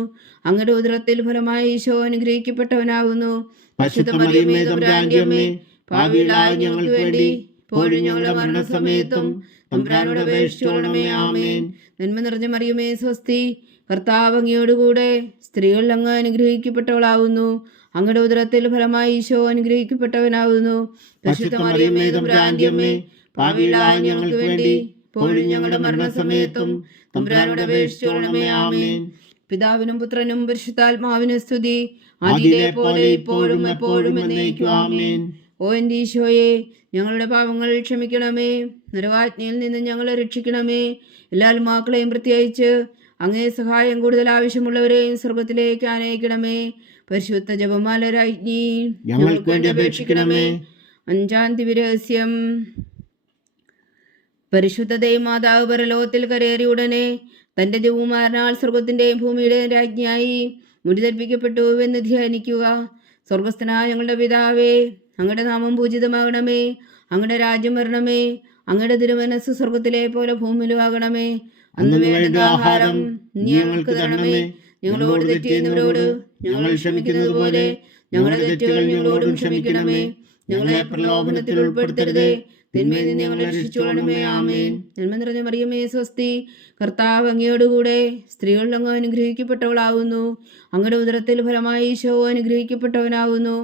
അങ്ങയുടെ ഉദരത്തിൽ ഫലമായി ഈശോ അനുഗ്രഹിക്കപ്പെട്ടവനാകുന്നു. പരിശുദ്ധ മറിയമേ തമ്പുരാന്റെ അമ്മേ, പാപികളായ ഞങ്ങൾക്ക് വേണ്ടി ഇപ്പോഴും ഞങ്ങളുടെ മരണസമയത്തും തമ്പുരാനോട് അപേക്ഷിച്ചുകൊള്ളണമേ. ആമേൻ. നന്മ നിറഞ്ഞ മറിയമേ സ്വസ്തി, കർത്താവ് അങ്ങയോടുകൂടെ സ്ത്രീകളിൽ അങ്ങ് അനുഗ്രഹിക്കപ്പെട്ടവളാകുന്നു. അങ്ങയുടെ ഉദരത്തിൽ ഫലമായി ഈശോ അനുഗ്രഹിക്കപ്പെട്ടവനാകുന്നു. പരിശുദ്ധ മറിയമേ തമ്പുരാന്റെ അമ്മേ, പാപികളായ ഞങ്ങൾക്ക് വേണ്ടി ഇപ്പോഴും ഞങ്ങളുടെ മരണസമയത്തും തമ്പുരാനോട് അപേക്ഷിച്ചുകൊള്ളണമേ. ആമേൻ. പിതാവിനും പുത്രനും പരിശുദ്ധാത്മാവിനും സ്തുതി, അതിലെ പോലെ ഇപ്പോഴും എപ്പോഴും എന്നേക്കും. ആമേൻ. ഓ എൻ്റെ ഈശോയെ, ഞങ്ങളുടെ പാപങ്ങൾ ക്ഷമിക്കണമേ. നരകാഗ്നിയിൽ നിന്ന് ഞങ്ങളെ രക്ഷിക്കണമേ. എല്ലാ ആത്മാക്കളെയും പ്രത്യേകിച്ച് അങ്ങേ സഹായം കൂടുതൽ ആവശ്യമുള്ളവരെയും സ്വർഗത്തിലേക്ക് ആനയിക്കണമേ. പരിശുദ്ധ ജപമാല രാജ്ഞി, ഞങ്ങൾക്ക് വേണ്ടി അപേക്ഷിക്കണമേ. 5-ാം ദിവ്യരഹസ്യം. പരിശുദ്ധ ദൈവമാതാവ് പരലോകത്തിൽ കരേറി ഉടനെ തൻ്റെ ദിവകുമാരനാൽ സ്വർഗത്തിൻ്റെയും ഭൂമിയുടെയും രാജ്ഞിയായി മുടിധരിപ്പിക്കപ്പെട്ടു എന്ന് ധ്യാനിക്കുക. സ്വർഗസ്ഥനായ ഞങ്ങളുടെ പിതാവേ, അങ്ങയുടെ നാമം പൂജിതമാകണമേ. അങ്ങയുടെ രാജ്യം വരണമേ. അങ്ങയുടെ തിരുമനസ്സ് സ്വർഗത്തിലെ പോലെ ഭൂമിയിലും ആകണമേ. അന്ന് വേണ്ട ആഹാരം ഞങ്ങൾക്ക് തരണമേ. ഞങ്ങളോട് തെറ്റ് ചെയ്യുന്നവരോട് ഞങ്ങൾ ക്ഷമിക്കുന്നത് പോലെ ഞങ്ങളുടെ തെറ്റുകൾ ഞങ്ങളോടും ക്ഷമിക്കണമേ. ഞങ്ങളെ പ്രലോഭനത്തിൽ ഉൾപ്പെടുത്തരുതേ, തിന്മയിൽ നിന്ന് ഞങ്ങളെ രക്ഷിച്ചുകൊള്ളണമേ. ആമേൻ. നന്മ നിറഞ്ഞ മറിയമേ സ്വസ്തി, കർത്താവ് അങ്ങയോടുകൂടെ സ്ത്രീകളിൽ അങ്ങ് അനുഗ്രഹിക്കപ്പെട്ടവളാകുന്നു. അങ്ങയുടെ ഉദരത്തിൽ ഫലമായി ഈശോ അനുഗ്രഹിക്കപ്പെട്ടവനാകുന്നു.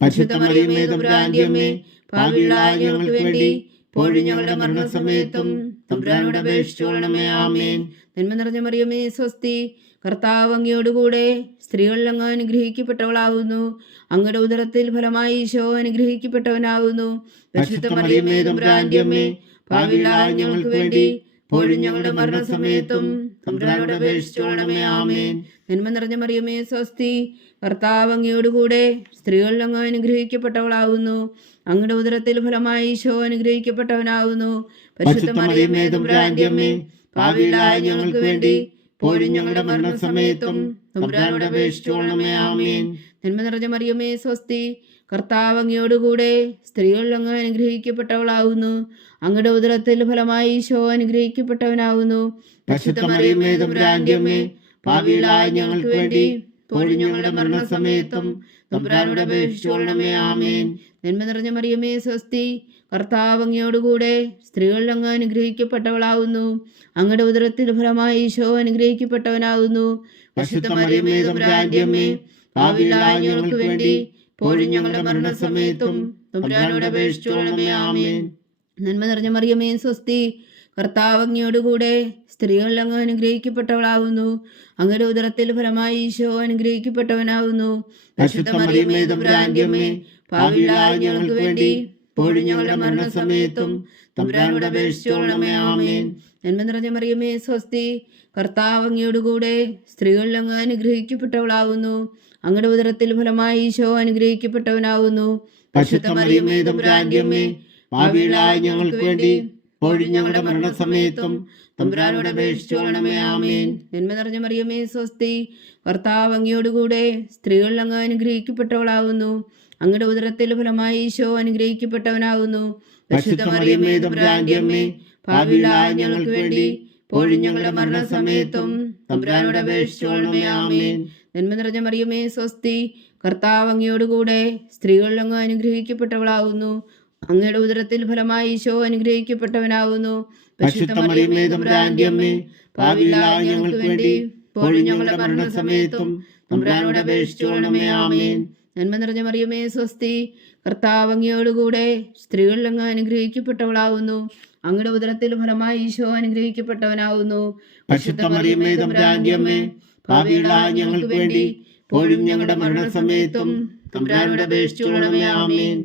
പരിശുദ്ധ മറിയമേ തമ്പുരാന്റെ അമ്മേ, പാപികളായ ഞങ്ങൾക്ക് വേണ്ടി ഇപ്പോഴും ഞങ്ങളുടെ മരണസമയത്തും തമ്പുരാനോട് അപേക്ഷിച്ചുകൊള്ളണമേ. ആമേൻ. നന്മ നിറഞ്ഞ മറിയമേ സ്വസ്തി, കർത്താവ് അങ്ങയോടുകൂടെ സ്ത്രീകളിൽ അങ്ങ് അനുഗ്രഹിക്കപ്പെട്ടവളാകുന്നു. അങ്ങയുടെ ഉദരത്തിൽ ഫലമായി ഈശോ അനുഗ്രഹിക്കപ്പെട്ടവനാകുന്നു. പരിശുദ്ധ മറിയമേ തമ്പുരാന്റെ അമ്മേ, പാപികളായ ഞങ്ങൾക്ക് വേണ്ടി ഇപ്പോഴും ഞങ്ങളുടെ മരണസമയത്തും തമ്പുരാനോട് അപേക്ഷിച്ചുകൊള്ളണമേ. ആമേൻ. നന്മ നിറഞ്ഞ മറിയമേ സ്വസ്തി, കർത്താവ് അങ്ങയോടുകൂടെ സ്ത്രീകളിൽ അങ്ങ് അനുഗ്രഹിക്കപ്പെട്ടവളാകുന്നു. അങ്ങയുടെ ഉദരത്തിൽ ഫലമായി ഈശോ അനുഗ്രഹിക്കപ്പെട്ടവനാകുന്നു. പരിശുദ്ധ മറിയമേ തമ്പുരാന്റെ അമ്മേ, പാപികളായ ഞങ്ങൾക്ക് വേണ്ടി ഇപ്പോഴും ഞങ്ങളുടെ മരണസമയത്തും തമ്പുരാനോട് അപേക്ഷിച്ചുകൊള്ളണമേ. ആമേൻ. നന്മ നിറഞ്ഞ മറിയമേ സ്വസ്തി, കർത്താവ് അങ്ങയോടുകൂടെ സ്ത്രീകളിൽ അങ്ങ് അനുഗ്രഹിക്കപ്പെട്ടവളാകുന്നു. അങ്ങയുടെ ഉദരത്തിൽ ഫലമായി ഈശോ അനുഗ്രഹിക്കപ്പെട്ടവനാകുന്നു. പരിശുദ്ധ മറിയമേ തമ്പുരാന്റെ അമ്മേ, പാപികളായ ഞങ്ങൾക്ക് വേണ്ടി ഇപ്പോഴും ഞങ്ങളുടെ മരണസമയത്തും തമ്പുരാനോട് അപേക്ഷിച്ചുകൊള്ളണമേ. ആമേൻ. നന്മ നിറഞ്ഞ മറിയമേ സ്വസ്തി, കർത്താവ് അങ്ങയോടുകൂടെ സ്ത്രീകളിൽ അങ്ങ് അനുഗ്രഹിക്കപ്പെട്ടവളാകുന്നു. അങ്ങയുടെ ഉദരത്തിൽ ഫലമായി ഈശോ അനുഗ്രഹിക്കപ്പെട്ടവനാകുന്നു. പരിശുദ്ധ മറിയമേ തമ്പുരാന്റെ അമ്മേ, പാപികളായ ഞങ്ങൾക്ക് വേണ്ടി ഇപ്പോഴും ഞങ്ങളുടെ മരണസമയത്തും തമ്പുരാനോട് അപേക്ഷിച്ചുകൊള്ളണമേ. ആമേൻ. നന്മ നിറഞ്ഞ മറിയമേ സ്വസ്തി, കർത്താവ് അങ്ങയോടുകൂടെ സ്ത്രീകളിൽ അങ്ങ് അനുഗ്രഹിക്കപ്പെട്ടവളാകുന്നു. അങ്ങയുടെ ഉദരത്തിൽ ഫലമായി ഈശോ അനുഗ്രഹിക്കപ്പെട്ടവനാകുന്നു. പരിശുദ്ധ മറിയമേ തമ്പുരാന്റെ അമ്മേ, പാപികളായ ഞങ്ങൾക്ക് വേണ്ടി ഇപ്പോഴും ഞങ്ങളുടെ മരണസമയത്തും തമ്പുരാനോട് അപേക്ഷിച്ചുകൊള്ളണമേ. ആമേൻ. നന്മ നിറഞ്ഞ മറിയമേ സ്വസ്തി, കർത്താവ് അങ്ങയോടുകൂടെ സ്ത്രീകളിൽ അങ്ങ് അനുഗ്രഹിക്കപ്പെട്ടവളാകുന്നു. അങ്ങയുടെ ഉദരത്തിൽ ഫലമായി ഈശോ അനുഗ്രഹിക്കപ്പെട്ടവനാകുന്നു. പരിശുദ്ധ മറിയമേ തമ്പുരാന്റെ അമ്മേ, പാപികളായ ഞങ്ങൾക്ക് വേണ്ടി ഇപ്പോഴും ഞങ്ങളുടെ മരണസമയത്തും തമ്പുരാനോട് അപേക്ഷിച്ചുകൊള്ളണമേ. ആമേൻ. നന്മ നിറഞ്ഞ മറിയമേ സ്വസ്തി, കർത്താവ് അങ്ങയോടുകൂടെ സ്ത്രീകളിൽ അങ്ങ് അനുഗ്രഹിക്കപ്പെട്ടവളാകുന്നു. അങ്ങയുടെ ഉദരത്തിൽ ഫലമായി ഈശോ അനുഗ്രഹിക്കപ്പെട്ടവനാകുന്നു. പരിശുദ്ധ മറിയമേ തമ്പുരാന്റെ അമ്മേ, പാപികളായ ഞങ്ങൾക്ക് വേണ്ടി ഇപ്പോഴും ഞങ്ങളുടെ മരണസമയത്തും തമ്പുരാനോട് അപേക്ഷിച്ചുകൊള്ളണമേ. ആമേൻ. നന്മ നിറഞ്ഞ മറിയമേ സ്വസ്തി, കർത്താവ് അങ്ങയോടുകൂടെ സ്ത്രീകളിൽ അങ്ങ് അനുഗ്രഹിക്കപ്പെട്ടവളാകുന്നു. അങ്ങയുടെ ഉദരത്തിൽ ഫലമായി ഈശോ അനുഗ്രഹിക്കപ്പെട്ടവനാകുന്നു. പരിശുദ്ധ മറിയമേ തമ്പുരാന്റെ അമ്മേ, പാപികളായ ഞങ്ങൾക്ക് വേണ്ടി ഇപ്പോഴും ഞങ്ങളുടെ മരണസമയത്തും തമ്പുരാനോട് അപേക്ഷിച്ചുകൊള്ളണമേ. ആമേൻ. നന്മ നിറഞ്ഞ മറിയമേ സ്വസ്തി, കർത്താവ് അങ്ങയോടുകൂടെ സ്ത്രീകളിൽ അങ്ങ് അനുഗ്രഹിക്കപ്പെട്ടവളാകുന്നു. അങ്ങയുടെ ഉദരത്തിൽ ഫലമായി ഈശോ അനുഗ്രഹിക്കപ്പെട്ടവനാകുന്നു. പരിശുദ്ധ മറിയമേ തമ്പുരാന്റെ അമ്മേ, പാപികളായ ഞങ്ങൾക്ക് വേണ്ടി ഇപ്പോഴും ഞങ്ങളുടെ മരണസമയത്തും തമ്പുരാനോട് അപേക്ഷിച്ചുകൊള്ളണമേ. ആമേൻ.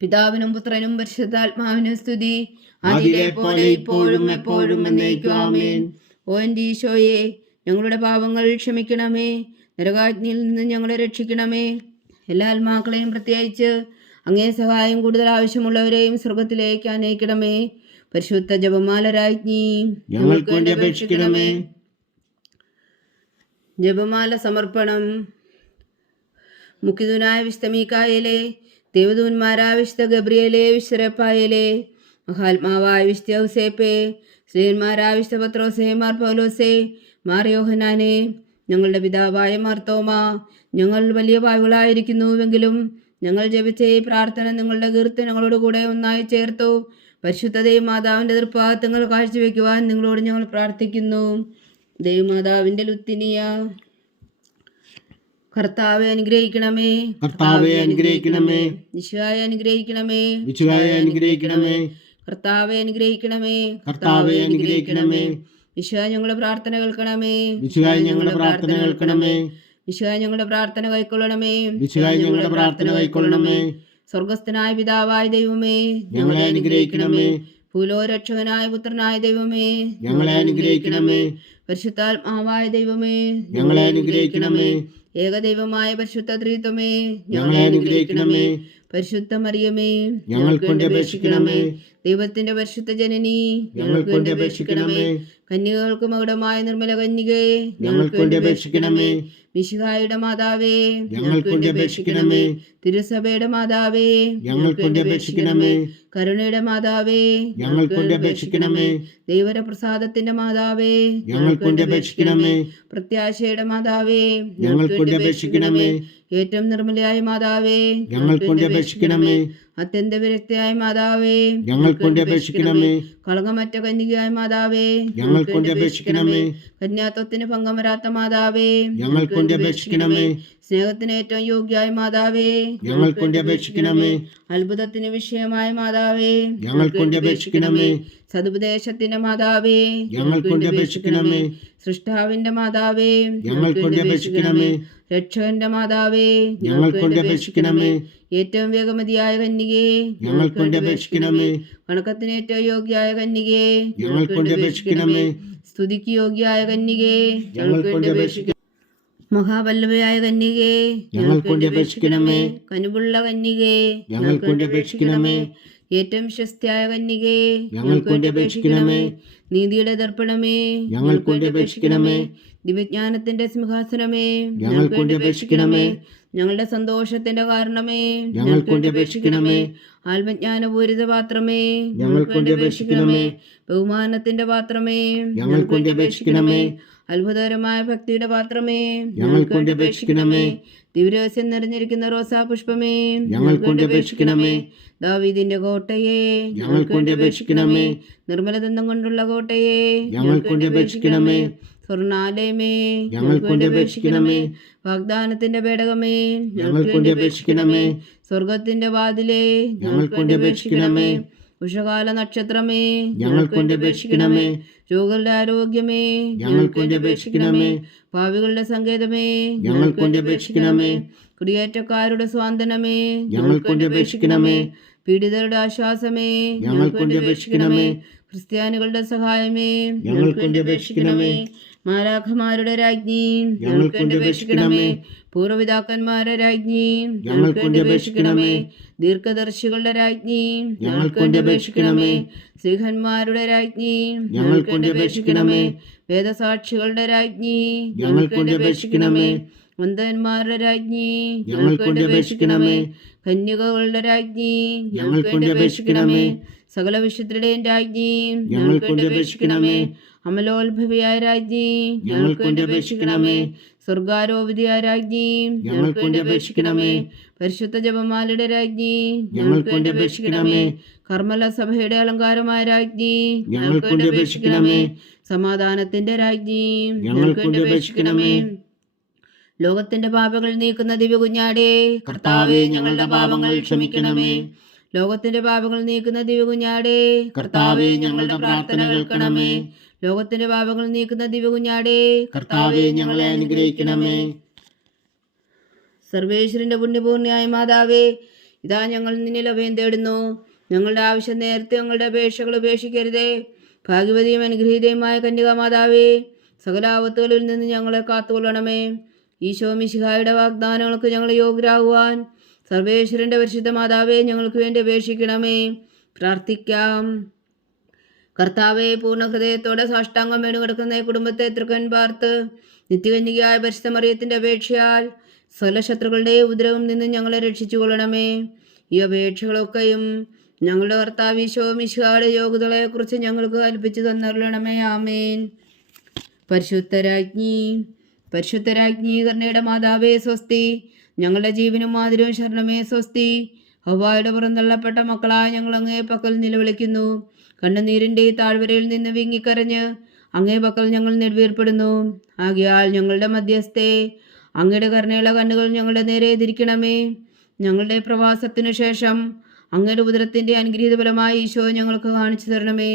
പിതാവിനും പുത്രനും പരിശുദ്ധാത്മാവിനും സ്തുതി, അതിലെ പോലെ ഇപ്പോഴും എപ്പോഴും എന്നേക്കും. ആമേൻ. ഓ എൻ്റെ ഈശോയെ, ഞങ്ങളുടെ പാപങ്ങൾ ക്ഷമിക്കണമേ. നരകാഗ്നിയിൽ നിന്ന് ഞങ്ങളെ രക്ഷിക്കണമേ. എല്ലാ ആത്മാക്കളെയും പ്രത്യേകിച്ച് അങ്ങേ സഹായം കൂടുതൽ ആവശ്യമുള്ളവരെയും സ്വർഗത്തിലേക്ക് അനയിക്കണമേ. പരിശുദ്ധ ജപമാല രാജ്ഞി, ഞങ്ങൾക്ക് വേണ്ടി അപേക്ഷിക്കണമേ. ജപമാല സമർപ്പണം. മുഖ്യദൂനായ വിശുദ്ധ മീക്കായേലേ, ദേവദൂന്മാരായ വിശുദ്ധ ഗബ്രിയേലേ, വിശുദ്ധ റഫായേലേ, മഹാത്മാവായ വിശുദ്ധ ഔസേപ്പേ, ശ്രീന്മാരായ വിശുദ്ധ പത്രോസേ, മാർ പൗലോസേ, മാർ യോഹനാനെ, ഞങ്ങളുടെ പിതാവായ മാർത്തോമ, ഞങ്ങൾ വലിയ പാപികളായിരിക്കുന്നുവെങ്കിലും ഞങ്ങൾ ജപിച്ച ഈ പ്രാർത്ഥന നിങ്ങളുടെ കീർത്തനങ്ങളോട് കൂടെ ഒന്നായി ചേർത്തു പരിശുദ്ധ ദൈവമാതാവിൻ്റെ തൃപ്പാദങ്ങൾ കാഴ്ചവെക്കുവാൻ നിങ്ങളോട് ഞങ്ങൾ പ്രാർത്ഥിക്കുന്നു. ദൈവമാതാവിൻ്റെ ലുത്തിനിയ, കർത്താവെ അനുഗ്രഹിക്കണമേ. കർത്താവെ അനുഗ്രഹിക്കണമേ. ഈശോയെ അനുഗ്രഹിക്കണമേ. ഈശോയെ അനുഗ്രഹിക്കണമേ. കർത്താവെ അനുഗ്രഹിക്കണമേ. കർത്താവെ അനുഗ്രഹിക്കണമേ. ഈശോയെ ഞങ്ങളുടെ പ്രാർത്ഥന കേൾക്കണമേ. ഈശോയെ ഞങ്ങളുടെ പ്രാർത്ഥന കേൾക്കണമേ. ഈശോയെ ഞങ്ങളുടെ പ്രാർത്ഥന കൈക്കൊള്ളണമേ. ഈശോയെ ഞങ്ങളുടെ പ്രാർത്ഥന കൈക്കൊള്ളണമേ. സ്വർഗസ്ഥനായ പിതാവായ ദൈവമേ, ഞങ്ങളെ അനുഗ്രഹിക്കണമേ. ഭൂലോരക്ഷകനായ പുത്രനായ ദൈവമേ, ഞങ്ങളെ അനുഗ്രഹിക്കണമേ. പരിശുദ്ധാത്മാവായ ദൈവമേ, ഞങ്ങളെ അനുഗ്രഹിക്കണമേ. ഏകദൈവമായ പരിശുദ്ധ ത്രിത്വമേ, ഞങ്ങളെ അനുഗ്രഹിക്കണമേ. പരിശുദ്ധ മറിയമേ, ഞങ്ങൾക്ക് വേണ്ടി അപേക്ഷിക്കണമേ. ദൈവത്തിന്റെ പരിശുദ്ധ ജനനി, ഞങ്ങൾക്ക് വേണ്ടി അപേക്ഷിക്കണമേ. കന്യകൾക്ക് മകുടമായ നിർമ്മല കന്യകേ, ഞങ്ങൾക്ക് വേണ്ടി അപേക്ഷിക്കണമേ. മിശിഹായുടെ മാതാവേ, ഞങ്ങൾക്ക് വേണ്ടി അപേക്ഷിക്കണമേ. തിരുസഭയുടെ മാതാവേ, ഞങ്ങൾക്ക് വേണ്ടി അപേക്ഷിക്കണമേ. കരുണയുടെ മാതാവേ, ഞങ്ങൾക്ക് വേണ്ടി അപേക്ഷിക്കണമേ. ദൈവര പ്രസാദത്തിന്റെ മാതാവേ, ഞങ്ങൾക്ക് വേണ്ടി അപേക്ഷിക്കണമേ. പ്രത്യാശയുടെ മാതാവേ, ഞങ്ങൾക്ക് വേണ്ടി അപേക്ഷിക്കണമേ. ഏറ്റവും നിർമ്മലയായ മാതാവേ, ഞങ്ങൾക്ക് വേണ്ടി അപേക്ഷിക്കണമേ. അത്യന്ത വിരക്തിയായ മാതാവേ, ഞങ്ങൾക്ക് വേണ്ടി അപേക്ഷിക്കണമേ. കളങ്കമറ്റ കന്യകയായ മാതാവേ, ഞങ്ങൾക്ക് വേണ്ടി അപേക്ഷിക്കണമേ. കന്യാത്വത്തിന് ഭംഗം വരാത്ത മാതാവേ, ഞങ്ങൾക്ക് വേണ്ടി അപേക്ഷിക്കണമേ. സ്നേഹത്തിന് ഏറ്റവും യോഗ്യായ മാതാവേ, ഞങ്ങൾക്ക് വേണ്ടി അപേക്ഷിക്കണമേ. അത്ഭുതത്തിന് വിഷയമായ മാതാവേ, ഞങ്ങൾക്ക് വേണ്ടി അപേക്ഷിക്കണമേ. സതുപദേശത്തിന്റെ മാതാവേ, ഞങ്ങൾക്ക് വേണ്ടി അപേക്ഷിക്കണമേ. സൃഷ്ടാവിന്റെ മാതാവേ, ഞങ്ങൾക്ക് വേണ്ടി അപേക്ഷിക്കണമേ. രക്ഷകന്റെ മാതാവേ, ഞങ്ങൾക്ക് വേണ്ടി അപേക്ഷിക്കണമേ. ഏറ്റവും വേഗമതിയായ കന്യകേ, ഞങ്ങൾക്ക് വേണ്ടി അപേക്ഷിക്കണമേ. വണക്കത്തിന് ഏറ്റവും യോഗ്യായ കന്യകേ, ഞങ്ങൾക്ക് വേണ്ടി അപേക്ഷിക്കണമേ. സ്തുതിക്ക് യോഗ്യായ കന്യകേ, ഞങ്ങൾക്ക് വേണ്ടി അപേക്ഷിക്കണമേ. മഹാവല്ലഭയായ കന്യകേ, ഞങ്ങൾക്ക് വേണ്ടി അപേക്ഷിക്കണമേ. കനുപുള്ള കന്യകേ, ഞങ്ങൾക്ക് വേണ്ടി അപേക്ഷിക്കണമേ. ഏറ്റവും വിശ്വസ്തയായ കന്യകേ, ഞങ്ങൾക്ക് വേണ്ടി അപേക്ഷിക്കണമേ. നീതിയുടെ ദർപ്പണമേ, ഞങ്ങൾക്ക് വേണ്ടി അപേക്ഷിക്കണമേ. ദിവ്യജ്ഞാനത്തിന്റെ സിംഹാസനമേ, ഞങ്ങൾക്ക് വേണ്ടി അപേക്ഷിക്കണമേ. ഞങ്ങളുടെ സന്തോഷത്തിന്റെ കാരണമേ, ഞങ്ങൾക്ക് വേണ്ടി അപേക്ഷിക്കണമേ. ആത്മജ്ഞാനപൂരിത പാത്രമേ, ഞങ്ങൾക്ക് വേണ്ടി അപേക്ഷിക്കണമേ. ബഹുമാനത്തിന്റെ പാത്രമേ, ഞങ്ങൾക്ക് വേണ്ടി അപേക്ഷിക്കണമേ. അത്ഭുതകരമായ ഭക്തിയുടെ പാത്രമേ, ഞങ്ങൾക്ക് വേണ്ടി അപേക്ഷിക്കണമേ. ദിവ്യരഹസ്യം നിറഞ്ഞിരിക്കുന്ന റോസാ പുഷ്പമേ, ഞങ്ങൾക്ക് വേണ്ടി അപേക്ഷിക്കണമേ. ദാവീദിന്റെ കോട്ടയെ, ഞങ്ങൾക്ക് വേണ്ടി അപേക്ഷിക്കണമേ. നിർമ്മലദന്തം കൊണ്ടുള്ള കോട്ടയെ, ഞങ്ങൾക്ക് വേണ്ടി അപേക്ഷിക്കണമേ. സ്വർണാലയമേ, ഞങ്ങൾക്ക് വേണ്ടി അപേക്ഷിക്കണമേ. വാഗ്ദാനത്തിന്റെ പേടകമേ, ഞങ്ങൾക്ക് വേണ്ടി അപേക്ഷിക്കണമേ. സ്വർഗത്തിന്റെ വാതിലേ, ഞങ്ങൾക്ക് വേണ്ടി അപേക്ഷിക്കണമേ. ഉഷകാല നക്ഷത്രമേ, ഞങ്ങൾക്ക് വേണ്ടി അപേക്ഷിക്കണമേ. രോഗികളുടെ ആരോഗ്യമേ, ഞങ്ങൾക്ക് വേണ്ടി അപേക്ഷിക്കണമേ. ഭാവികളുടെ സങ്കേതമേ, ഞങ്ങൾക്ക് വേണ്ടി അപേക്ഷിക്കണമേ. കുടിയേറ്റക്കാരുടെ സ്വാന്തനമേ, ഞങ്ങൾക്ക് വേണ്ടി അപേക്ഷിക്കണമേ. പീഡിതരുടെ ആശ്വാസമേ, ഞങ്ങൾക്ക് വേണ്ടി അപേക്ഷിക്കണമേ. ക്രിസ്ത്യാനികളുടെ സഹായമേ, ഞങ്ങൾക്ക് വേണ്ടി അപേക്ഷിക്കണമേ. മാലാഖമാരുടെ രാജ്ഞി, ഞങ്ങൾക്ക് വേണ്ടി അപേക്ഷിക്കണമേ. പൂർവ്വപിതാക്കന്മാരുടെ രാജ്ഞി, ഞങ്ങൾക്ക് വേണ്ടി അപേക്ഷിക്കണമേ. ദീർഘദർശികളുടെ രാജ്ഞി, ഞങ്ങൾക്ക് വേണ്ടി അപേക്ഷിക്കണമേ. ശ്രീഹന്മാരുടെ രാജ്ഞി, ഞങ്ങൾക്ക് വേണ്ടി അപേക്ഷിക്കണമേ. വേദസാക്ഷികളുടെ രാജ്ഞി, ഞങ്ങൾക്ക് വേണ്ടി അപേക്ഷിക്കണമേ. വന്ദന്മാരുടെ രാജ്ഞി, ഞങ്ങൾക്ക് വേണ്ടി അപേക്ഷിക്കണമേ. കന്യകകളുടെ രാജ്ഞി, ഞങ്ങൾക്ക് വേണ്ടി അപേക്ഷിക്കണമേ. സകല വിശുദ്ധരുടെയും രാജ്ഞി, ഞങ്ങൾക്ക് വേണ്ടി അപേക്ഷിക്കണമേ. അമലോത്ഭവിയായ രാജ്ഞി, ഞങ്ങൾക്ക് വേണ്ടി അപേക്ഷിക്കണമേ. സ്വർഗാരോപിതയായ രാജ്ഞി, ഞങ്ങൾക്ക് വേണ്ടി അപേക്ഷിക്കണമേ. പരിശുദ്ധ ജപമാലയുടെ രാജ്ഞി, ഞങ്ങൾക്ക് വേണ്ടി അപേക്ഷിക്കണമേ. കർമ്മല സഭയുടെ അലങ്കാരമായ രാജ്ഞി, ഞങ്ങൾക്ക് വേണ്ടി അപേക്ഷിക്കണമേ. സമാധാനത്തിന്റെ രാജ്ഞി, ഞങ്ങൾക്ക് വേണ്ടി അപേക്ഷിക്കണമേ. ലോകത്തിന്റെ പാപങ്ങൾ നീക്കുന്ന ദിവ്യ കുഞ്ഞാടേ, കർത്താവേ, ഞങ്ങളുടെ പാപങ്ങൾ ക്ഷമിക്കണമേ. ലോകത്തിന്റെ പാപങ്ങൾ നീക്കുന്ന ദിവ്യ കുഞ്ഞാടേ, കർത്താവേ, ഞങ്ങളുടെ പ്രാർത്ഥന കേൾക്കണമേ. ലോകത്തിന്റെ പാപങ്ങൾ നീക്കുന്ന ദിവ്യ കുഞ്ഞാടേ, കർത്താവേ, ഞങ്ങളെ അനുഗ്രഹിക്കണമേ. സർവേശ്വരന്റെ പുണ്യപൂർണ്ണയായ മാതാവേ, ഇതാ ഞങ്ങൾ നിന്നിൽ അഭയം തേടുന്നു. ഞങ്ങളുടെ ആവശ്യം നേരത്തെ ഞങ്ങളുടെ അപേക്ഷകൾ ഉപേക്ഷിക്കരുതേ. ഭാഗ്യവതിയും അനുഗ്രഹീതയുമായ കന്യക മാതാവേ, സകല ആപത്തുകളിൽ നിന്ന് ഞങ്ങളെ കാത്തുകൊള്ളണമേ. ഈശോ മിശിഹായുടെ വാഗ്ദാനങ്ങൾക്ക് ഞങ്ങൾ യോഗ്യരാകുവാൻ സർവേശ്വരന്റെ പരിശുദ്ധ മാതാവേ, ഞങ്ങൾക്ക് വേണ്ടി അപേക്ഷിക്കണമേ. പ്രാർത്ഥിക്കാം. കർത്താവെ, പൂർണ്ണ ഹൃദയത്തോടെ സാഷ്ടാംഗം വീണുകിടക്കുന്ന ഈ കുടുംബത്തെ തൃക്കൺ പാർത്ത് നിത്യകന്യകയായ പരിശുദ്ധ മറിയത്തിന്റെ അപേക്ഷയാൽ സകല ശത്രുക്കളുടെ ഉപദ്രവം നിന്ന് ഞങ്ങളെ രക്ഷിച്ചു കൊള്ളണമേ. ഈ അപേക്ഷകളൊക്കെയും ഞങ്ങളുടെ കർത്താവ് ഈശോ മിശിഹായുടെ യോഗ്യതകളെക്കുറിച്ച് ഞങ്ങൾക്ക് കൽപ്പിച്ചു തന്നരുളണമേ. ആമേൻ. പരിശുദ്ധരാജ്ഞി കരുണയുടെ മാതാവേ സ്വസ്തി. ഞങ്ങളുടെ ജീവനും മാതിരവും ശരണമേ സ്വസ്തി. ഹവ്വായുടെ പുറന്തള്ളപ്പെട്ട മക്കളായ ഞങ്ങൾ അങ്ങേ പക്കൽ നിലവിളിക്കുന്നു. കണ്ണുനീരിൻ്റെ ഈ താഴ്വരയിൽ നിന്ന് വിങ്ങിക്കരഞ്ഞ് അങ്ങേ പക്കൽ ഞങ്ങൾ നെടുവീർപ്പെടുന്നു. ആകയാൽ ഞങ്ങളുടെ മധ്യസ്ഥേ, അങ്ങയുടെ കരുണയുള്ള കണ്ണുകൾ ഞങ്ങളുടെ നേരെ തിരിക്കണമേ. ഞങ്ങളുടെ പ്രവാസത്തിനു ശേഷം അങ്ങയുടെ ഉദരത്തിൻ്റെ അനുഗ്രഹീത ഫലമായി ഈശോ ഞങ്ങൾക്ക് കാണിച്ചു തരണമേ.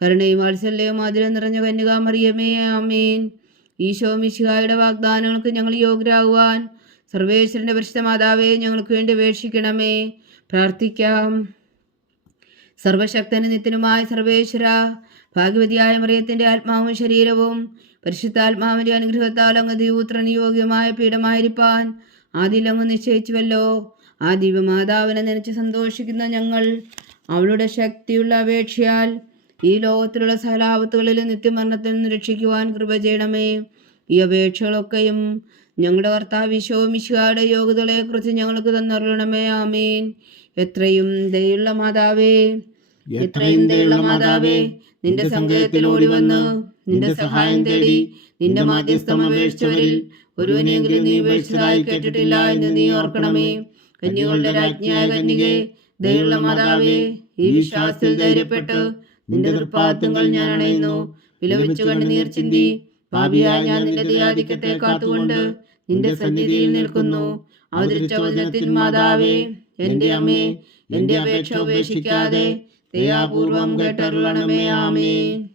കരുണയും വാത്സല്യവും മധുരം നിറഞ്ഞ കന്യകാ മറിയമേ, ആമേൻ. ഈശോ മിശിഹായുടെ വാഗ്ദാനങ്ങൾക്ക് ഞങ്ങൾ യോഗ്യരാകുവാൻ സർവേശ്വരന്റെ പരിശുദ്ധ മാതാവേ, ഞങ്ങൾക്ക് വേണ്ടി അപേക്ഷിക്കണമേ. പ്രാർത്ഥിക്കാം. സർവശക്തനും നിത്യനുമായ സർവേശ്വര, ഭാഗ്യവതിയായ മറിയത്തിന്റെ ആത്മാവും ശരീരവും പരിശുദ്ധാത്മാവിന്റെ അനുഗ്രഹത്താൽ അങ്ങ് ദൈവപുത്രന് യോഗ്യമായ പീഠമായിരിക്കാൻ ആദ്യം അങ്ങ് നിശ്ചയിച്ചുവല്ലോ. ആ ദിവ്യമാതാവിനെ നനച്ച് സന്തോഷിക്കുന്ന ഞങ്ങൾ അവളുടെ ശക്തിയുള്ള അപേക്ഷയാൽ ഈ ലോകത്തിലുള്ള സകലാപത്തുകളിലും നിത്യമരണത്തിൽ നിന്ന് രക്ഷിക്കുവാൻ കൃപ ചെയ്യണമേ. ഈ അപേക്ഷകളൊക്കെയും ഞങ്ങളുടെ കർത്താവ് ഈശോ മിശിഹായുടെ യോഗ്യതകളെക്കുറിച്ച് ഞങ്ങൾക്ക് തന്നരുളണമേ. ആമേൻ. എത്രയും ദയുള്ള മാതാവേ, നിന്റെ സങ്കേതത്തിൽ ഓടി വന്ന് നിന്റെ സഹായം തേടി നിന്റെ മാധ്യസ്ഥം അപേക്ഷിച്ചവരിൽ ഒരുവനെങ്കിലും നീ ഉപേക്ഷിച്ചതായി കേട്ടിട്ടില്ല എന്ന് നീ ഓർക്കണമേ. കന്യകളുടെ രാജ്ഞിയായ കന്യകേ, ദയുള്ള മാതാവേ, ഈ വിശ്വാസത്തിൽ ധൈര്യപ്പെട്ട് നിന്റെ തൃപ്പാദങ്ങൾ ഞാൻ അണയുന്നു. വിലപിച്ചു കണ്ണുനീർ ചിന്തി പാപിയായ ഞാൻ നിന്റെ ദയാധിക്യത്തെ കാത്തുകൊണ്ട് നിന്റെ സന്നിധിയിൽ നിൽക്കുന്നു. അവതരിച്ച വചനത്തിൻ മാതാവേ, എന്റെ അമ്മേ, എന്റെ അപേക്ഷ ഉപേക്ഷിക്കാതെ ദയാപൂർവം കേട്ടരുളണമേ. ആമേൻ.